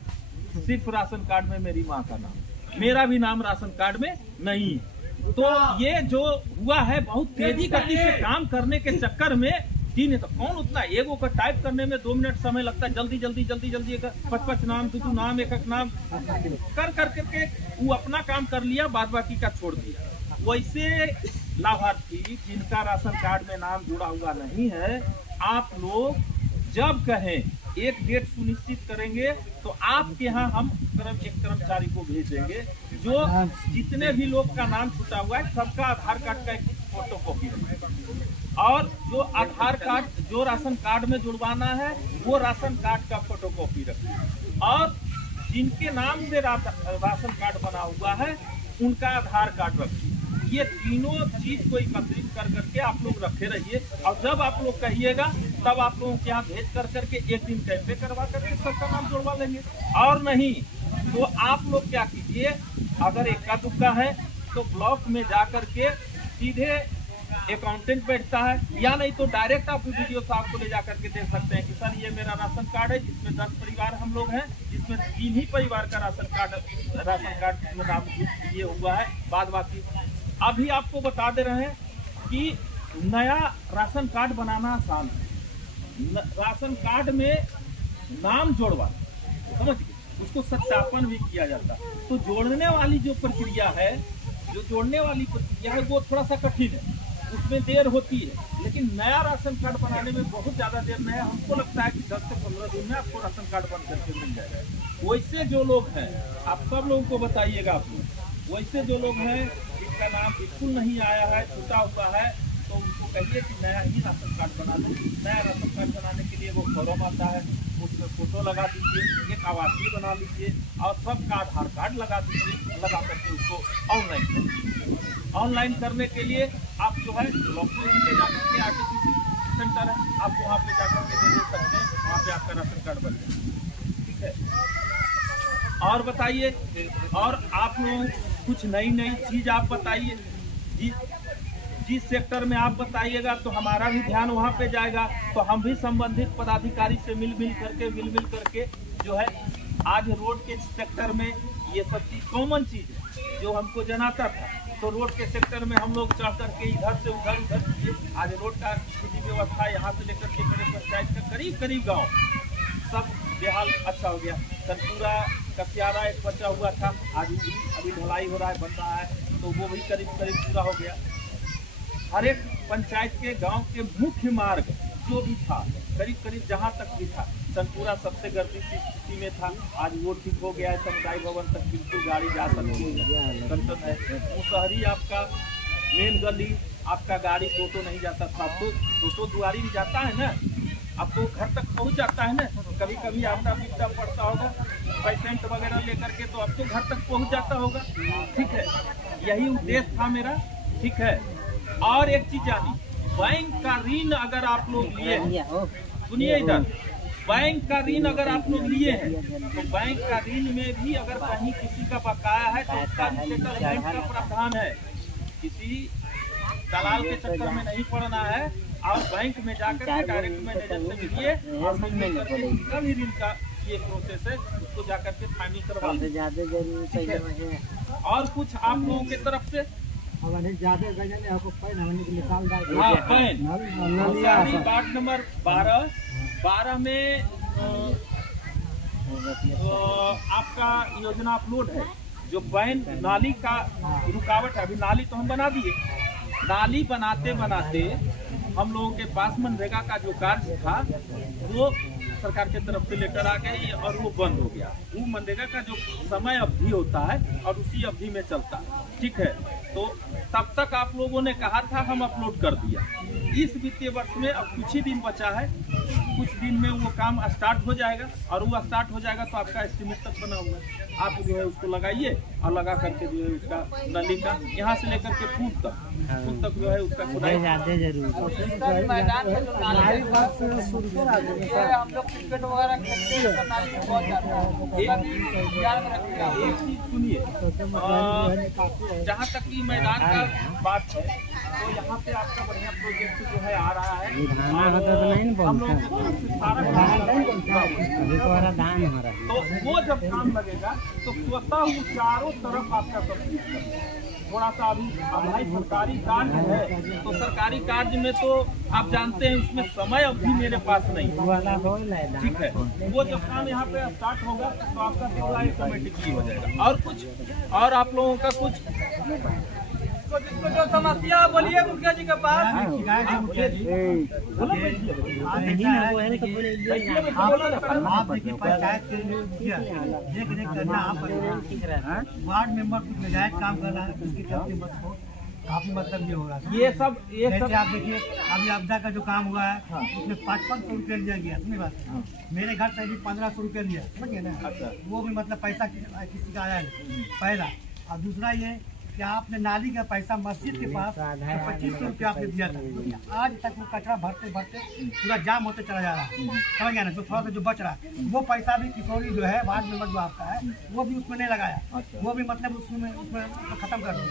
सिर्फ राशन कार्ड में मेरी माँ का नाम, मेरा भी नाम राशन कार्ड में नहीं है। तो ये जो हुआ है बहुत तेजी गति से काम करने के चक्कर में दिन है, तो कौन उतना एगो का टाइप करने में 2 मिनट समय लगता है, जल्दी जल्दी जल्दी जल्दी 5 नाम 2 नाम 1 नाम कर करके वो अपना काम कर लिया, बाद बाकी का छोड़ दिया। वैसे लाभार्थी जिनका राशन कार्ड में नाम जुड़ा हुआ नहीं है, आप लोग जब कहें एक डेट सुनिश्चित करेंगे तो आपके यहाँ हम एक कर्मचारी को भेज देंगे, जो जितने भी लोग का नाम छूटा हुआ है सबका आधार कार्ड का एक फोटो कॉपी रखेगा, और जो आधार कार्ड जो राशन कार्ड में जुड़वाना है वो राशन कार्ड का फोटो कॉपी रखेगा, और जिनके नाम से राशन कार्ड बना हुआ है उनका आधार कार्ड रखिए। ये तीनों चीज को एकत्रित कर करके आप लोग रखे रहिए, और जब आप लोग कहिएगा तब आप लोगों के यहाँ भेज कर करके एक दिन कैंपे करवा करके सबका नाम जुड़वा लेंगे। और नहीं तो आप लोग क्या कीजिए, अगर इक्का दुक्का है तो ब्लॉक में जा करके सीधे अकाउंटेंट बैठता है, या नहीं तो डायरेक्ट आप वीडियो साहब को ले जा करके दे सकते हैं कि सर ये मेरा राशन कार्ड है जिसमें 10 परिवार हम लोग हैं, जिसमें 3 ही परिवार का राशन कार्ड में नाम ये हुआ है, बाद बाकी। अभी आपको बता दे रहे हैं कि नया राशन कार्ड बनाना आसान है, राशन कार्ड में नाम जोड़वा, समझ गए, उसको सत्यापन भी किया जाता है। तो जोड़ने वाली जो प्रक्रिया है, वो थोड़ा सा कठिन है, उसमें देर होती है, लेकिन नया राशन कार्ड बनाने में बहुत ज्यादा देर नहीं है। हमको लगता है कि 10 से 15 दिन में आपको राशन कार्ड बन करके मिल जाएगा। वैसे जो लोग हैं, आप सब लोगों को बताइएगा, आप लोग वैसे जो लोग हैं जिसका नाम बिल्कुल नहीं आया है, छूटा हुआ है, तो उनको कहिए कि नया ही राशन कार्ड बना लो। नया राशन कार्ड बनाने के लिए वो फॉर्म आता है, उसमें फोटो लगा दीजिए, एक आवासीय बना लीजिए और सबका आधार कार्ड लगा दीजिए, लगा करके उसको ऑनलाइन करने के लिए आप जो है ब्लॉक में ले जाकर के आरटीपीसी सेंटर है, आप वहाँ पे जाकर के दे सकते हैं, वहाँ पे आपका राशन कार्ड बन जाए। ठीक है, और बताइए, और आप लोग कुछ नई चीज आप बताइए, जिस सेक्टर में आप बताइएगा तो हमारा भी ध्यान वहाँ पे जाएगा, तो हम भी संबंधित पदाधिकारी से मिल मिल करके जो है, आज रोड के सेक्टर में ये सब चीज कॉमन चीज है जो हमको जनाता था। तो रोड के सेक्टर में हम लोग चढ़ करके इधर से उधर आज रोड का व्यवस्था यहाँ से लेकर के मेरे पंचायत का करीब गाँव सब बेहाल अच्छा हो गया। तनपुरा कसियारा एक बचा हुआ था, आज अभी ढलाई हो रहा है, बन रहा है, तो वो भी करीब पूरा हो गया। हर एक पंचायत के गांव के मुख्य मार्ग जो भी था, करीब जहां तक भी था, तनपुरा सबसे गर्दी की स्थिति में था, आज वो ठीक हो गया है, समुदाय भवन तक बिल्कुल गाड़ी जा सकती है। मुसहरी आपका मेन गली, आपका गाड़ी टोटो नहीं जाता था, अब तो टोटो दुआरी भी जाता है ना, अब तो घर तक पहुंच जाता है ना। कभी कभी आपदा बिपदा पड़ता होगा पेशेंट वगैरह लेकर के, तो अब तो घर तक पहुंच जाता होगा। ठीक है, यही उद्देश्य था मेरा। ठीक है, और एक चीज जानी, बैंक का ऋण अगर आप लोग लिए हैं, सुनिए इधर, बैंक का ऋण अगर आप लोग लिए हैं तो बैंक का ऋण में भी अगर कहीं किसी का बकाया है तो उसका सेटलमेंट का प्रावधान है। किसी दलाल के चक्कर में नहीं पड़ना है, और बैंक में जाकर के डायरेक्ट मैनेजर से मिलिए और जिसका भी ऋण का ये प्रोसेस है उसको जाकर के फाइनल करवा लीजिए। और कुछ आप लोगों के तरफ से वार्ड नंबर 12 में आपका योजना अपलोड है, जो बैन नाली का रुकावट है। अभी नाली तो हम बना दिए, नाली बनाते हम लोगों के पास मनरेगा का जो कार्य था वो सरकार के तरफ से लेटर आ गई और वो बंद हो गया। वो मनरेगा का जो समय अवधि होता है और उसी अवधि में चलता है। ठीक है, तो तब तक आप लोगों ने कहा था, हम अपलोड कर दिया। इस वित्तीय वर्ष में अब कुछ ही दिन बचा है, कुछ दिन में वो काम स्टार्ट हो जाएगा, और वो स्टार्ट हो जाएगा तो आपका एस्टीमेट तक बना हुआ है, आप जो है उसको लगाइए और लगा करके जो है उसका नली का यहाँ से लेकर के फूट तक जो है उसका खुदाई। एक चीज सुनिए, जहाँ तक कि मैदान का बात है तो यहाँ पे आपका बढ़िया प्रोजेक्ट जो है आ रहा है, हम लोगों तो वो जब काम लगेगा तो स्वतः वो चारों तरफ आपका सब थोड़ा सा अभी भाई सरकारी कार्य है, तो सरकारी कार्य में तो आप जानते हैं उसमें समय अवधि मेरे पास नहीं, ठीक है। वो जब काम यहाँ पे स्टार्ट होगा तो आपका टोला ऑटोमेटिकली हो जाएगा। और कुछ और आप लोगों का कुछ जिसको जो समस्या बोलिए मुखिया जी के पास। आप देखिए पंचायत के मुखिया देख रेख करना, आप वार्ड मेंबर कुछ नजायज काम कर रहा है उसकी तरफ मत हो, काफी मतलब ये होगा। ये सब जैसे आप देखिए अभी आपदा का जो काम हुआ है उसमें 500 रुपये लिया गया, समझ बात। मेरे घर से भी 1500 रुपये लिया, समझिए ना। वो भी मतलब पैसा किसी का आया नहीं पहला। और दूसरा ये कि आपने नाली का पैसा मस्जिद के पास 2500 रुपया आपने दिया था, आज तक वो कचरा भरते भरते पूरा जाम होते चला जा रहा है, समझ गया ना। जो थोड़ा सा जो बच रहा है वो पैसा भी किशोरी जो है वार्ड मेंबर जो आपका है वो भी उसमें नहीं लगाया, वो भी मतलब उसमें खत्म कर दो।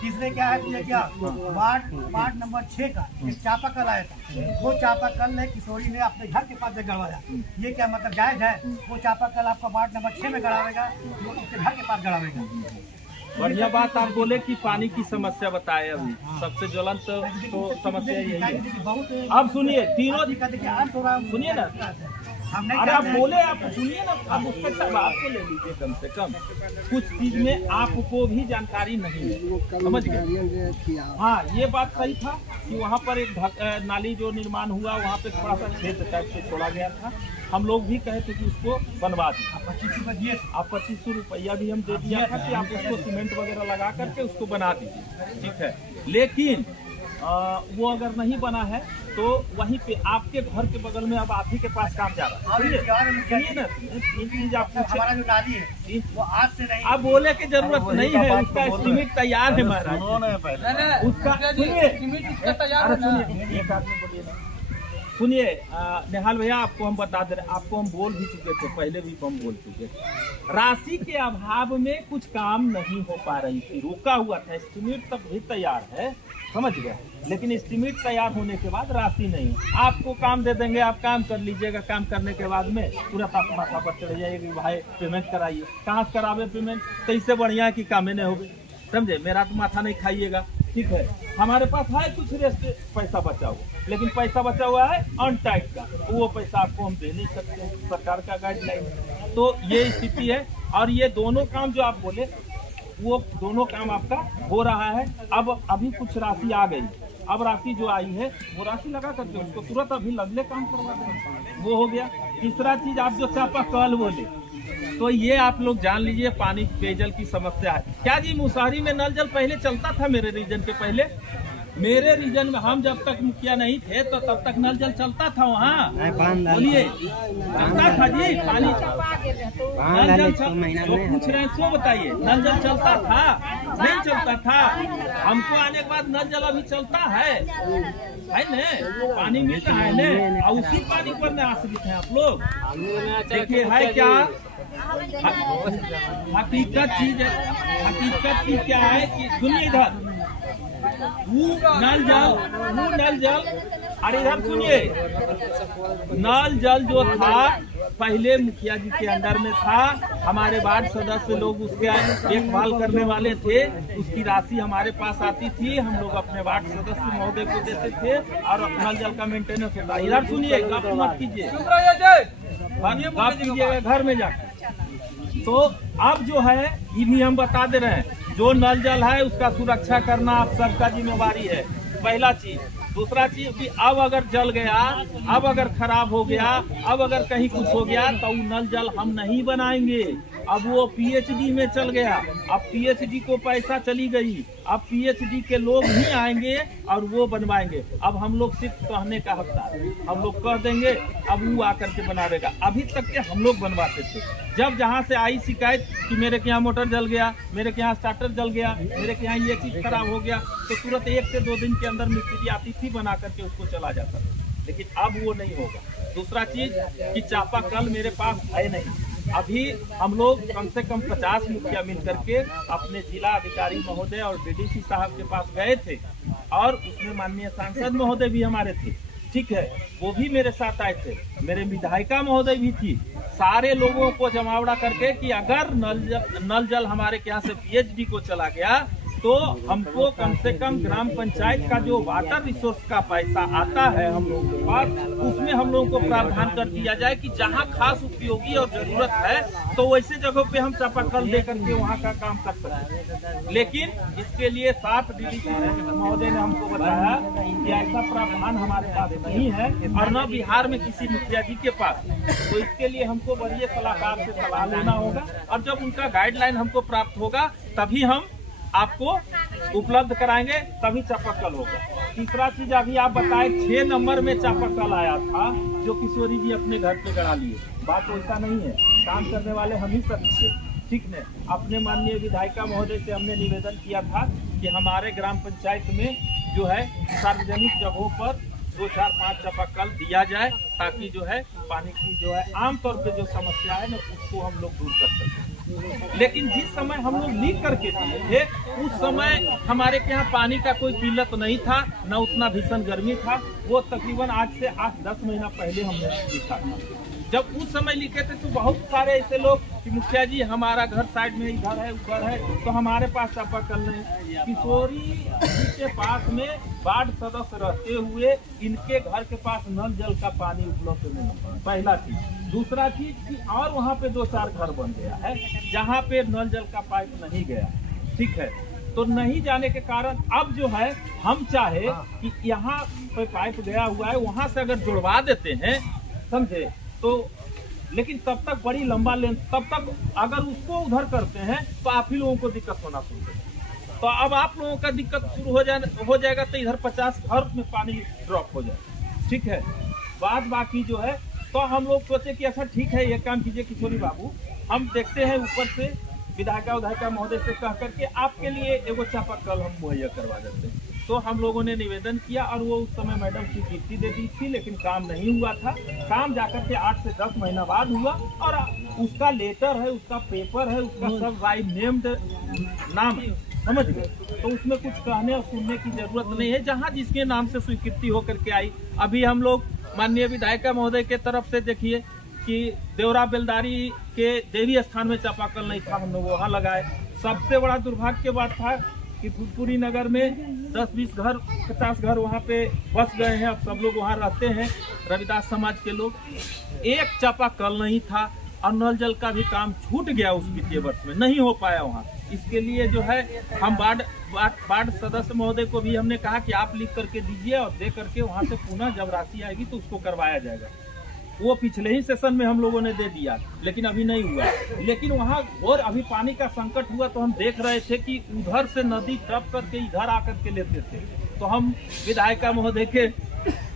तीसरे क्या है कि क्या वार्ड नंबर 6 का एक चापाकल आया था, वो चापाकल ने किशोरी ने अपने घर के पास गड़वाया। ये क्या मतलब जायज है? वो चापाकल आपका वार्ड नंबर 6 में गड़ावेगा, वो उसके घर के पास गड़ावेगा। बढ़िया बात आप बोले कि पानी की समस्या बताए, अभी सबसे ज्वलंत तो समस्या यही है। अब सुनिए तीनों, सुनिए ना, अरे आप बोले, आप सुनिए ना, आप उसके सब आपको ले लीजिए, कम से कम कुछ चीज में आपको भी जानकारी नहीं है, समझ गए। हाँ ये बात सही था कि वहाँ पर एक नाली जो निर्माण हुआ वहाँ पे थोड़ा सा क्षेत्र टाइप से छोड़ा गया था, हम लोग भी कहे थे कि उसको बनवा दी। आप 2500 दिए, आप 2500 रुपया भी हम दे दिया था कि आप उसको सीमेंट वगैरह लगा करके उसको बना दीजिए, ठीक है। लेकिन वो अगर नहीं बना है तो वहीं पे आपके घर के बगल में अब आप ही के पास काम जा रहा है। ना चीज आप हमारा जो नाली है वो आज से नहीं, आप बोले की जरूरत नहीं है, उसका एस्टीमेट तैयार है महाराज, उसका सुनिए निहाल भैया, आपको हम बता दे रहे, आपको हम बोल भी चुके थे, पहले भी हम बोल चुके थे, राशि के अभाव में कुछ काम नहीं हो पा रही थी, रुका हुआ था। एस्टीमेट तक भी तैयार है, समझ गए, लेकिन एस्टीमेट तैयार होने के बाद राशि नहीं। आपको काम दे देंगे, आप काम कर लीजिएगा, काम करने के बाद में पूरा माथा पर चढ़ जाएगी, भाई पेमेंट कराइए। कहाँ से करावे पेमेंट? तो इससे बढ़िया है कि कामें नहीं होगी, समझे। मेरा तो माथा नहीं खाइएगा, ठीक है। हमारे पास है कुछ रेस्ट पैसा बचा हुआ, लेकिन पैसा बचा हुआ है अनटाइट का, वो पैसा आपको हम दे नहीं सकते, सरकार का गाइडलाइन है। तो ये स्थिति है। और ये दोनों काम जो आप बोले वो दोनों काम आपका हो रहा है। अब अभी कुछ राशि आ गई, अब राशि जो आई है वो राशि लगा करके उसको तुरंत अभी लगले काम करवा दें, वो हो गया। तीसरा चीज आप जो चापाकल बोले, तो ये आप लोग जान लीजिए पानी पेयजल की समस्या है। क्या जी मुसहरी में नल जल पहले चलता था? मेरे रीजन के पहले, मेरे रीजन में हम जब तक मुखिया नहीं थे तो तब तक नल जल चलता था वहाँ, बोलिए चलता था जी पानी, नल जल तो पूछ रहे हैं, सो बताइए, नल जल चलता था? नहीं चलता था। हमको आने के बाद नल जल अभी चलता है न, पानी मिलता है न, और उसी पानी पर न आश्रित है आप लोग। देखिए है क्या हकीकत चीज क्या है कि सुनिए इधर, वो नल जल अरे इधर सुनिए, नल जल जो था पहले मुखिया जी के अंडर में था, हमारे वार्ड सदस्य लोग उसके देखभाल करने वाले थे, उसकी राशि हमारे पास आती थी, हम लोग अपने वार्ड सदस्य महोदय को देते थे और नल जल का मेंटेनेंस होता। इधर सुनिए, गप मत कीजिए, बात कीजिएगा घर में जाकर। तो अब जो है ये भी हम बता दे रहे हैं, जो नल जल है उसका सुरक्षा करना आप सबका जिम्मेवारी है, पहला चीज। दूसरा चीज कि अब अगर जल गया, अब अगर खराब हो गया, अब अगर कहीं कुछ हो गया तो नल जल हम नहीं बनाएंगे, अब वो पीएचडी में चल गया, अब पीएचडी को पैसा चली गई, अब पीएचडी के लोग ही आएंगे और वो बनवाएंगे। अब हम लोग सिर्फ कहने का हकदार, हम लोग कह देंगे, अब वो आकर के बना देगा। अभी तक के हम लोग बनवाते थे, जब जहाँ से आई शिकायत कि मेरे के यहाँ मोटर जल गया, मेरे के यहाँ स्टार्टर जल गया, मेरे के यहाँ ये चीज खराब हो गया, तो तुरंत 1 से 2 दिन के अंदर मिस्त्री आती थी, बना करके उसको चला जाता था। लेकिन अब वो नहीं होगा। दूसरा चीज कि चापाकल मेरे पास है नहीं। अभी हम लोग कम से कम 50 मुखिया मिल करके अपने जिला अधिकारी महोदय और डीडीसी साहब के पास गए थे, और उसमें माननीय सांसद महोदय भी हमारे थे, ठीक है, वो भी मेरे साथ आए थे, मेरे विधायिका महोदय भी थी। सारे लोगों को जमावड़ा करके कि अगर नल जल हमारे यहाँ से पीएचडी को चला गया तो हमको कम से कम ग्राम पंचायत का जो वाटर रिसोर्स का पैसा आता है हम लोगों के पास, उसमें हम लोगों को प्रावधान कर दिया जाए कि जहां खास उपयोगी और जरूरत है तो वैसे जगहों पे हम चापाकल दे करके वहां का काम कर सकते। लेकिन इसके लिए 7 डीडीसी महोदय ने हमको बताया कि ऐसा प्रावधान हमारे पास नहीं है और न बिहार में किसी मुखिया जी के पास। तो इसके लिए हमको वरीय सलाहकार से सलाह लेना होगा, और जब उनका गाइडलाइन हमको प्राप्त होगा तभी हम आपको उपलब्ध कराएंगे, तभी चापाकल होगा। तीसरा चीज अभी आप बताए 6 नंबर में चापाकल आया था जो किशोरी जी अपने घर पे गड़ा लिए। बात वैसा नहीं है, काम करने वाले हम ही सब थे, ठीक है। अपने माननीय विधायिका महोदय से हमने निवेदन किया था कि हमारे ग्राम पंचायत में जो है सार्वजनिक जगहों पर 2, 4, 5 चापाकल दिया जाए, ताकि जो है पानी की जो है आमतौर पे जो समस्या है ना उसको हम लोग दूर कर सकें। लेकिन जिस समय हम लोग लीक करके दिए थे उस समय हमारे यहाँ पानी का कोई किल्लत नहीं था, न उतना भीषण गर्मी था। वो तकरीबन आज से 8-10 महीना पहले हमने लिखा था। जब उस समय लिखे थे तो बहुत सारे ऐसे लोग कि मुखिया जी हमारा घर साइड में इधर है उधर है, तो हमारे पास चापाकल नहीं। किशोरी जी के पास में वार्ड सदस्य रहते हुए इनके घर के पास नल जल का पानी उपलब्ध नहीं, पहला चीज। दूसरा चीज कि और वहाँ पे 2-4 घर बन गया है जहाँ पे नल जल का पाइप नहीं गया, ठीक है। तो नहीं जाने के कारण अब जो है हम चाहे कि यहाँ पे पाइप गया हुआ है वहाँ से अगर जुड़वा देते हैं, समझे, तो लेकिन तब तक बड़ी लंबा लेंथ, तब तक अगर उसको उधर करते हैं तो आप ही लोगों को दिक्कत होना शुरू हो। तो अब आप लोगों का दिक्कत शुरू हो जाएगा तो इधर 50 घर में पानी ड्रॉप हो जाए, ठीक है। बाद बाकी जो है तो हम लोग सोचे कि अच्छा ठीक है, ये काम कीजिए किशोरी बाबू, हम देखते हैं ऊपर से विधायिका महोदय से कह करके आपके लिए एगो चापाकल हम मुहैया करवा देते हैं। तो हम लोगों ने निवेदन किया और वो उस समय मैडम स्वीकृति दे दी थी, लेकिन काम नहीं हुआ था। काम जाकर के 8 से 10 महीना बाद हुआ और उसका लेटर है, उसका पेपर है, उसका सब राइट नेम्ड नाम है, समझ गए। तो उसमें कुछ कहने और सुनने की जरूरत नहीं है, जहाँ जिसके नाम से स्वीकृति होकर के आई। अभी हम लोग माननीय विधायिका महोदय के तरफ से देखिए कि देवरा बेलदारी के देवी स्थान में चापाकल नहीं था, हम लोग वहाँ लगाए। सबसे बड़ा दुर्भाग्य की बात था कि भूतपुरी नगर में 10-20 घर 50 घर वहाँ पे बस गए हैं, अब सब लोग वहाँ रहते हैं, रविदास समाज के लोग। एक चापाकल नहीं था और नल जल का भी काम छूट गया उस वित्तीय वर्ष में, नहीं हो पाया वहाँ। इसके लिए जो है हम वार्ड सदस्य महोदय को भी हमने कहा कि आप लिख करके दीजिए और दे करके वहाँ से पुनः जब राशि आएगी तो उसको करवाया जाएगा। वो पिछले ही सेशन में हम लोगों ने दे दिया, लेकिन अभी नहीं हुआ। लेकिन वहाँ और अभी पानी का संकट हुआ तो हम देख रहे थे कि उधर से नदी टप करके इधर आकर के लेते थे। तो हम विधायिका महोदय के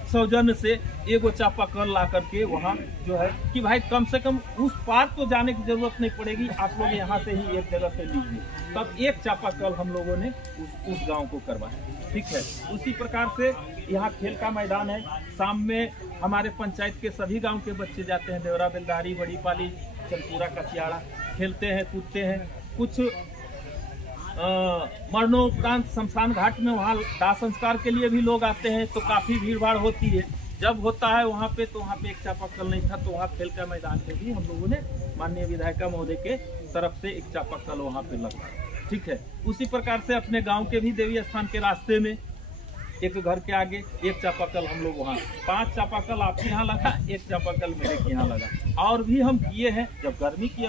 सौजन्य से एगो चापाकल ला करके वहाँ जो है कि भाई कम से कम उस पार तो जाने की जरूरत नहीं पड़ेगी, आप लोग यहाँ से ही एक जगह से लीजिए। तब एक चापाकल हम लोगों ने उस गांव को करवाया, ठीक है। उसी प्रकार से यहाँ खेल का मैदान है, शाम में हमारे पंचायत के सभी गांव के बच्चे जाते हैं, देवरा बेलदारी, बड़ी पाली, चंदपुरा, कसियाड़ा, खेलते हैं कूदते हैं। कुछ मरणोपरांत शमशान घाट में वहाँ दाह संस्कार के लिए भी लोग आते हैं, तो काफ़ी भीड़ भाड़ होती है। जब होता है वहाँ पे तो वहाँ पे एक चापाकल नहीं था, तो वहाँ खेल का मैदान पे भी हम लोगों ने माननीय विधायिका महोदय के तरफ से एक चापाकल वहाँ पे लगा, ठीक है। उसी प्रकार से अपने गांव के भी देवी स्थान के रास्ते में एक घर के आगे एक चापाकल हम लोग वहाँ 5 चापाकल आपके यहाँ लगा, एक चापाकल मेरे के यहाँ लगा। और भी हम किए हैं। जब गर्मी की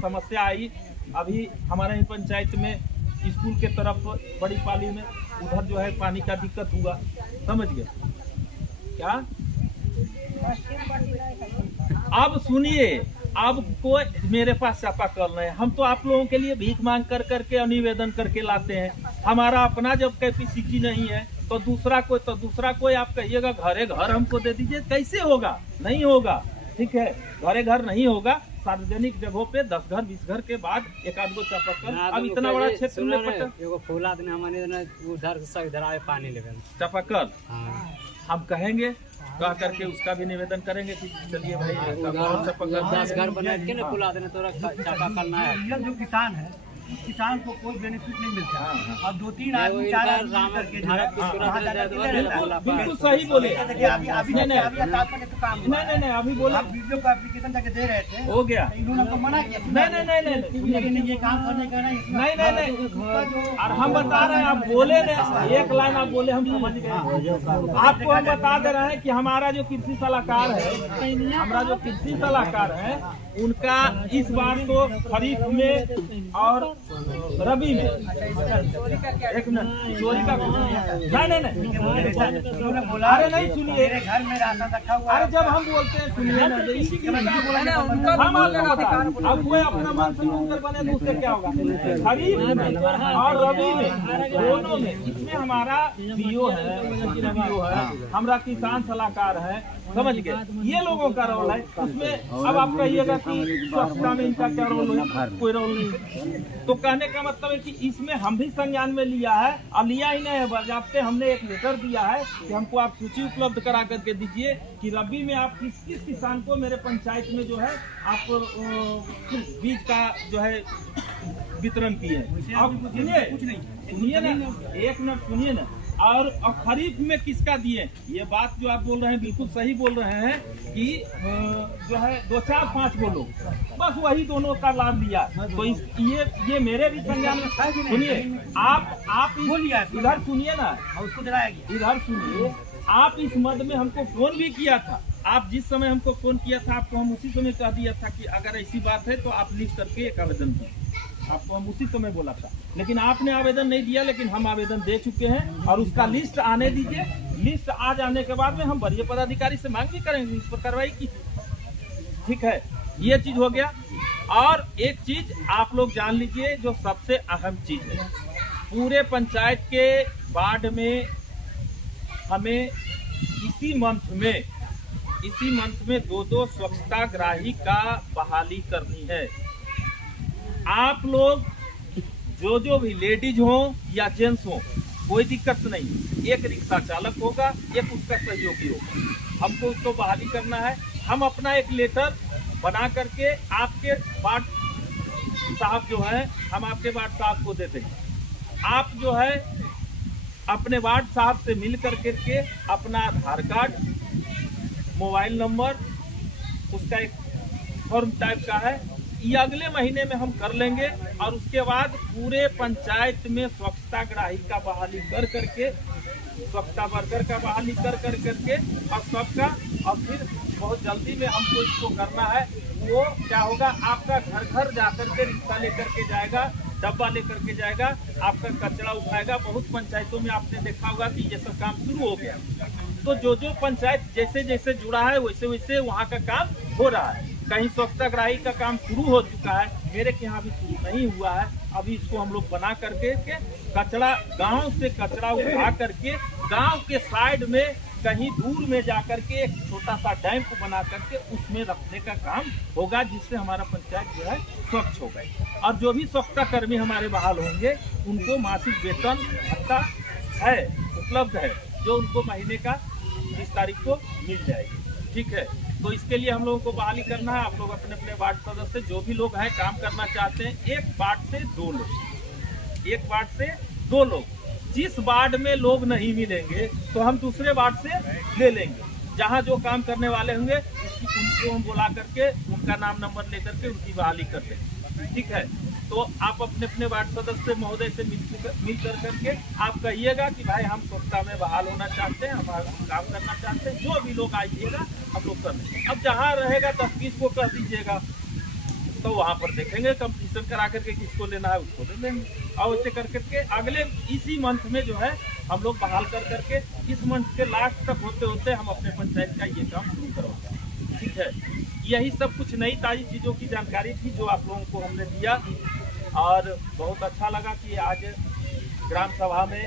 समस्या आई, अभी हमारे ही पंचायत में स्कूल के तरफ बड़ी पाली में उधर जो है पानी का दिक्कत हुआ, समझ गए क्या। अब सुनिए, अब कोई मेरे पास चापाकल नहीं है, हम तो आप लोगों के लिए भीख मांग कर करके निवेदन करके लाते हैं। हमारा अपना जब कैपेसिटी नहीं है तो दूसरा कोई आप कहिएगा घरे घर हमको दे दीजिए, कैसे होगा? नहीं होगा। ठीक है, घरे घर नहीं होगा, सार्वजनिक जगहों पे 10 घर 20 घर के बाद एक आध गो चापाकल। अब इतना बड़ा क्षेत्र में उधर से इधर आए पानी लेवे चापाकल हम कहेंगे, कह करके उसका भी निवेदन करेंगे कि चलिए भाई 10 घर बना के ना खुला देने तो चापाकल ना है। जो किसान है किसान को कोई बेनिफिट नहीं मिलता। अब 2-3 आदमी 4 आदमी करके जो है बिल्कुल सही बोले। अभी नहीं अभी बोले आप वीडियो का एप्लीकेशन जाके दे रहे थे, हो गया। इन्होंने तो मना किया। नहीं ये काम करने का नहीं। और हम बता रहे हैं, आप बोले नहीं, एक लाइन आप बोले हम समझ गए। आपको हम बता दे रहे हैं कि हमारा जो कृषि सलाहकार है, उनका इस बार तो खरीफ में और रबी में एक मिनट चोरी का नहीं बोला। अरे नहीं सुनिए, घर में राशन रखा हुआ। अरे जब हम बोलते हैं सुनिए ना, हम अब कोई अपना मन से सुनकर बने तो उससे क्या होगा? खरीफ में और रबी में दोनों में इसमें हमारा बीओ है, हमारा किसान सलाहकार है, समझ गए? ये लोगों का रोल है उसमें। अब आप कहिएगा कि स्वच्छता में इनका क्या रोल है? कोई रोल नहीं। तो कहने का मतलब है कि इसमें हम भी संज्ञान में लिया है, और लिया ही नहीं है बजाते हमने एक लेटर दिया है कि हमको आप सूची उपलब्ध करा करके दीजिए कि रबी में आप किस किस किसान को मेरे पंचायत में जो है आप बीज का जो है वितरण किए। आप सुनिए ना, एक मिनट सुनिए ना। और खरीफ में किसका दिए? ये बात जो आप बोल रहे हैं बिल्कुल सही बोल रहे हैं कि जो है 2 4 5 गो लोग बस वही दोनों का लाभ लिया। तो ये मेरे भी संज्ञान में सुनिए। आप इधर सुनिए ना, उसको जलाया गया। इधर सुनिए, आप इस मद में हमको फोन भी किया था। आप जिस समय हमको फोन किया था, आपको हम उसी समय कह दिया था कि अगर ऐसी बात है तो आप लिख करके एक आवेदन दीजिए। आपको हम उसी समय बोला था, लेकिन आपने आवेदन नहीं दिया। लेकिन हम आवेदन दे चुके हैं और उसका लिस्ट आने दीजिए। लिस्ट आ जाने के बाद में हम वरीय पदाधिकारी से मांग भी करेंगे इस पर कार्रवाई की। ठीक है, ये चीज हो गया। और एक चीज आप लोग जान लीजिए जो सबसे अहम चीज है, पूरे पंचायत के वार्ड में हमें इसी मंथ में 2 स्वच्छता ग्राही का बहाली करनी है। आप लोग जो भी लेडीज हो या जेंट्स हो, कोई दिक्कत नहीं। एक रिक्शा चालक होगा, एक उसका सहयोगी होगा, हमको उसको बहाली करना है। हम अपना एक लेटर बना करके आपके वार्ड साहब जो है, हम आपके वार्ड साहब को देते हैं। आप जो है अपने वार्ड साहब से मिल करके के अपना आधार कार्ड, मोबाइल नंबर, उसका एक फॉर्म टाइप का है, ये अगले महीने में हम कर लेंगे। और उसके बाद पूरे पंचायत में स्वच्छता ग्राही का बहाली कर करके, स्वच्छता वर्कर का बहाली कर करके और सबका, और फिर बहुत जल्दी में हमको इसको करना है। वो क्या होगा, आपका घर घर जाकर के रिक्शा लेकर के जाएगा, डब्बा लेकर के जाएगा, आपका कचरा उठाएगा। बहुत पंचायतों में आपने देखा होगा कि ये सब काम शुरू हो गया। तो जो पंचायत जैसे जैसे जुड़ा है वैसे वैसे वहाँ का काम हो रहा है। कहीं स्वच्छता ग्राही का काम शुरू हो चुका है, मेरे के यहाँ अभी शुरू नहीं हुआ है। अभी इसको हम लोग बना करके कचरा, गांव से कचरा उठा करके गांव के साइड में कहीं दूर में जाकर के एक छोटा सा डैम्प बना करके उसमें रखने का काम होगा, जिससे हमारा पंचायत जो है स्वच्छ हो गए। और जो भी स्वच्छता कर्मी हमारे बहाल होंगे उनको मासिक वेतन भत्ता है, उपलब्ध है, जो उनको महीने का 30 तारीख को मिल जाएगी। ठीक है, तो इसके लिए हम लोगों को बहाली करना है। आप लोग अपने अपने वार्ड सदस्य जो भी लोग हैं काम करना चाहते हैं, एक वार्ड से 2 लोग, जिस वार्ड में लोग नहीं मिलेंगे तो हम दूसरे वार्ड से ले लेंगे। जहां जो काम करने वाले होंगे उनको हम बुला करके उनका नाम नंबर लेकर के उनकी बहाली कर देंगे। ठीक है, तो आप अपने अपने वार्ड सदस्य महोदय से मिल करके आप कहिएगा कि भाई हम स्वच्छता में बहाल होना चाहते हैं, हम काम करना चाहते हैं। जो भी लोग आइएगा हम लोग कर देंगे। अब जहाँ रहेगा 10-20 को कह दीजिएगा, तो वहाँ पर देखेंगे कंपटीशन करा करके किसको लेना है उसको ले लेंगे। और ऐसे करके अगले इसी मंथ में जो है हम लोग बहाल कर करके इस मंथ के लास्ट तक होते होते हम अपने पंचायत का ये काम शुरू करवाएंगे। ठीक है, यही सब कुछ नई ताज़ी चीज़ों की जानकारी थी जो आप लोगों को हमने दिया, और बहुत अच्छा लगा कि आज ग्राम सभा में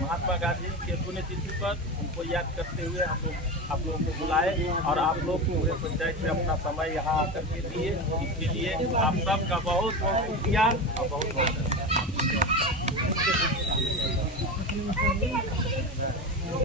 महात्मा गांधी के पुण्यतिथि पर उनको याद करते हुए हम लोग आप लोगों को बुलाए और आप लोग पूरे पंचायत में अपना समय यहाँ आकर के दिए। इसके लिए आप सबका बहुत बहुत शुक्रिया और बहुत बहुत